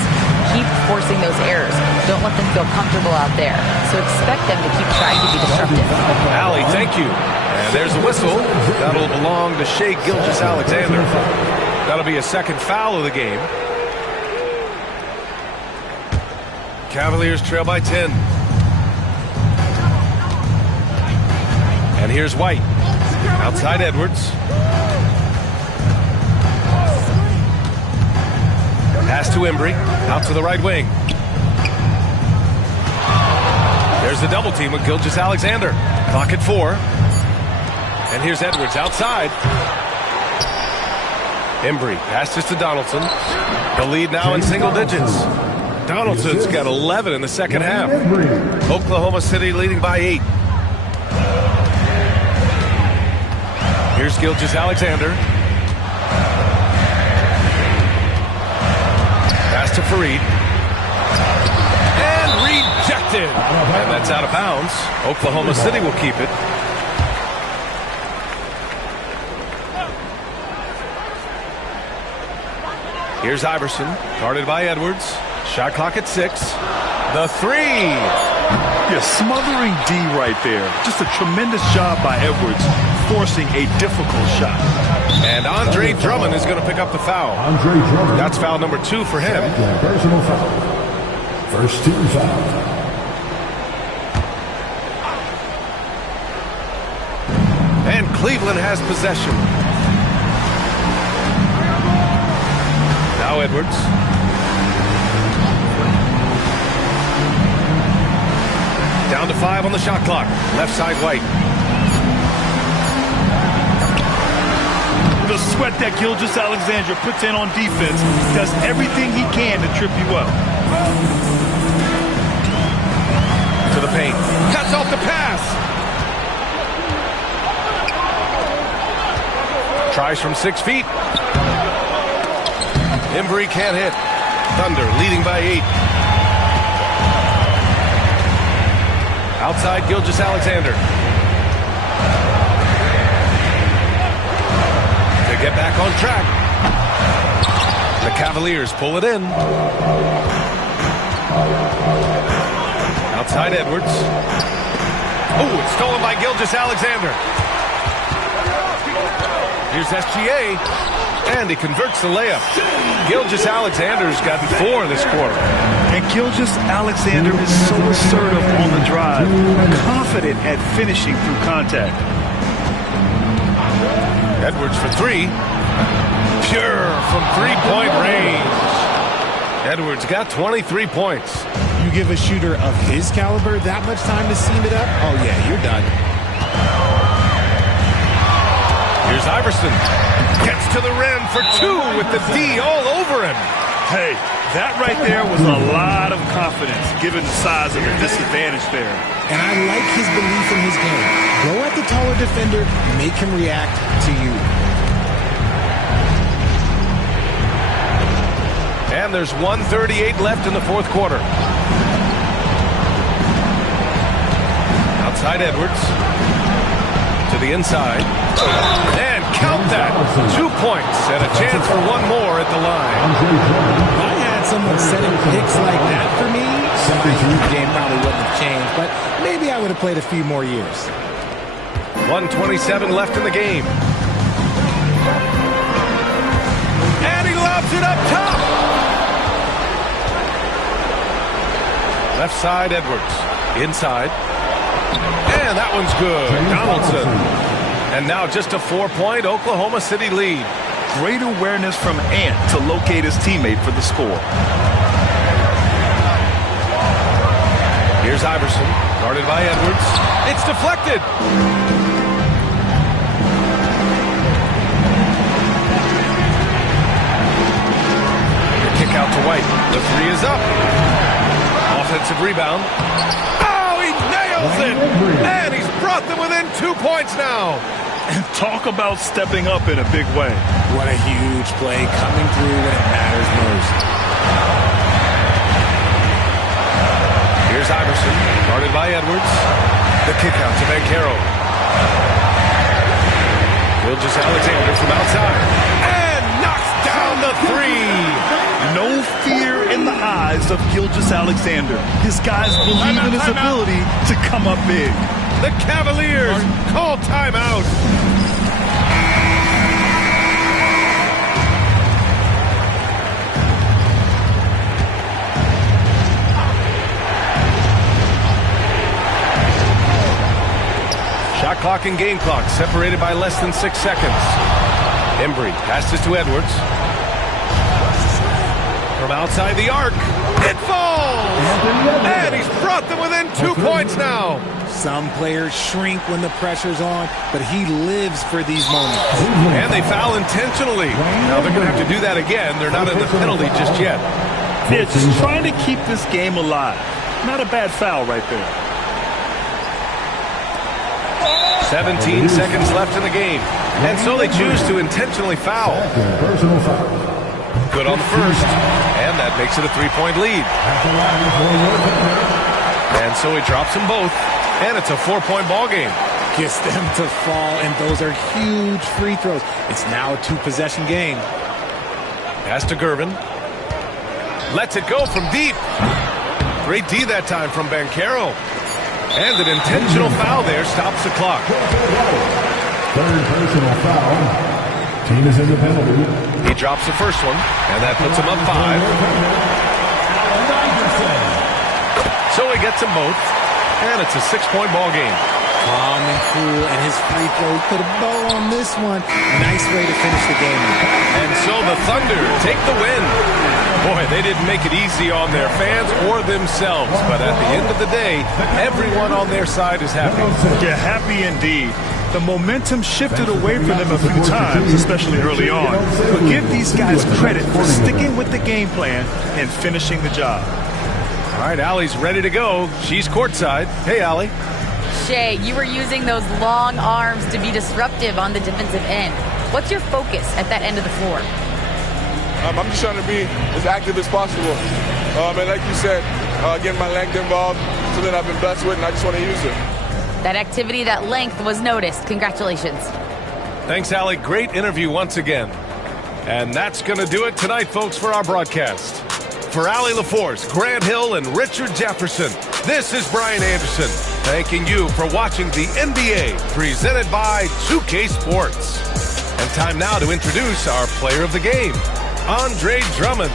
Keep forcing those errors. Don't let them feel comfortable out there. So expect them to keep trying to be disruptive. Allie, thank you. And there's a whistle. That'll belong to Shai Gilgeous-Alexander. That'll be a second foul of the game. Cavaliers trail by 10. And here's White. Outside Edwards. Pass to Embry. Out to the right wing. There's the double team with Gilgeous-Alexander. Clock at 4. And here's Edwards outside. Embry passes to Donaldson. The lead now in single digits. Donaldson's got 11 in the second half. Oklahoma City leading by 8. Here's Gilgeous-Alexander. Pass to Fareed. And rejected. And that's out of bounds. Oklahoma City will keep it. Here's Iverson, guarded by Edwards. Shot clock at 6. The 3. Yeah, smothering D right there. Just a tremendous job by Edwards, forcing a difficult shot. And Andre Drummond is going to pick up the foul. Andre Drummond. That's foul number 2 for him. Personal foul. First team foul. And Cleveland has possession. Now Edwards. Down to 5 on the shot clock. Left side White. The sweat that Gilgeous-Alexander puts in on defense, does everything he can to trip you up. To the paint. Cuts off the pass. Tries from 6 feet. Embry can't hit. Thunder leading by 8. Outside Gilgeous-Alexander. To get back on track. The Cavaliers pull it in. Outside Edwards. Oh, it's stolen by Gilgeous-Alexander. Here's SGA. And he converts the layup. Gilgeous-Alexander's gotten 4 this quarter. And Gilgeous-Alexander is so assertive on the drive, confident at finishing through contact. Edwards for 3. Pure from 3-point range. Edwards got 23 points. You give a shooter of his caliber that much time to seam it up? Oh, yeah, you're done. Here's Iverson. Gets to the rim for 2 with the D all over him. Hey, that right there was a lot of confidence given the size of the disadvantage there. And I like his belief in his game. Go at the taller defender, make him react to you. And there's 1:38 left in the fourth quarter. Outside Edwards. To the inside. And count that. 2 points and a chance for one more at the line. If I had someone setting picks like that for me, the game probably wouldn't have changed, but maybe I would have played a few more years. 1:27 left in the game. And he lobs it up top. Left side, Edwards. Inside. And that one's good. Donaldson. And now just a 4-point Oklahoma City lead. Great awareness from Ant to locate his teammate for the score. Here's Iverson, guarded by Edwards. It's deflected. The kick out to White. The three is up. Offensive rebound. Oh, he nails it. And he's brought them within 2 points now. And talk about stepping up in a big way. What a huge play coming through when it matters most. Here's Iverson, guarded by Edwards. The kick out to Banchero. Gilgeous-Alexander from outside. And knocks down the three. No fear in the eyes of Gilgeous-Alexander. His guys believe in his ability to come up big. The Cavaliers call timeout. Shot clock and game clock separated by less than 6 seconds. Embry passes to Edwards. From outside the arc, it falls! And he's brought them within 2 points now. Some players shrink when the pressure's on, but he lives for these moments. And they foul intentionally. Now they're going to have to do that again. They're not in the penalty just yet. They're just trying to keep this game alive. Not a bad foul right there. 17 seconds left in the game. And so they choose to intentionally foul. Good on the first. And that makes it a 3-point lead. And so he drops them both. And it's a 4-point ball game. Gets them to fall, and those are huge free throws. It's now a 2-possession game. Pass to Gervin. Lets it go from deep. Great D that time from Banchero. And an intentional foul there stops the clock. Third personal foul. Team is in the penalty. He drops the first one, and that puts him up 5. So he gets them both, and it's a 6-point ball game. Calm and cool, and his free throw put a bow on this one. Nice way to finish the game. And so the Thunder take the win. Boy, they didn't make it easy on their fans or themselves, but at the end of the day, everyone on their side is happy. Yeah, happy indeed. The momentum shifted away from them a few times, especially early on. But give these guys credit for sticking with the game plan and finishing the job. All right, Allie's ready to go. She's courtside. Hey, Allie. Shay, you were using those long arms to be disruptive on the defensive end. What's your focus at that end of the floor? I'm just trying to be as active as possible. And like you said, getting my length involved, something I've been blessed with, and I just want to use it. That activity, that length was noticed. Congratulations. Thanks, Allie. Great interview once again. And that's going to do it tonight, folks, for our broadcast. For Allie LaForce, Grant Hill, and Richard Jefferson, this is Brian Anderson, thanking you for watching the NBA presented by 2K Sports. And time now to introduce our player of the game, Andre Drummond.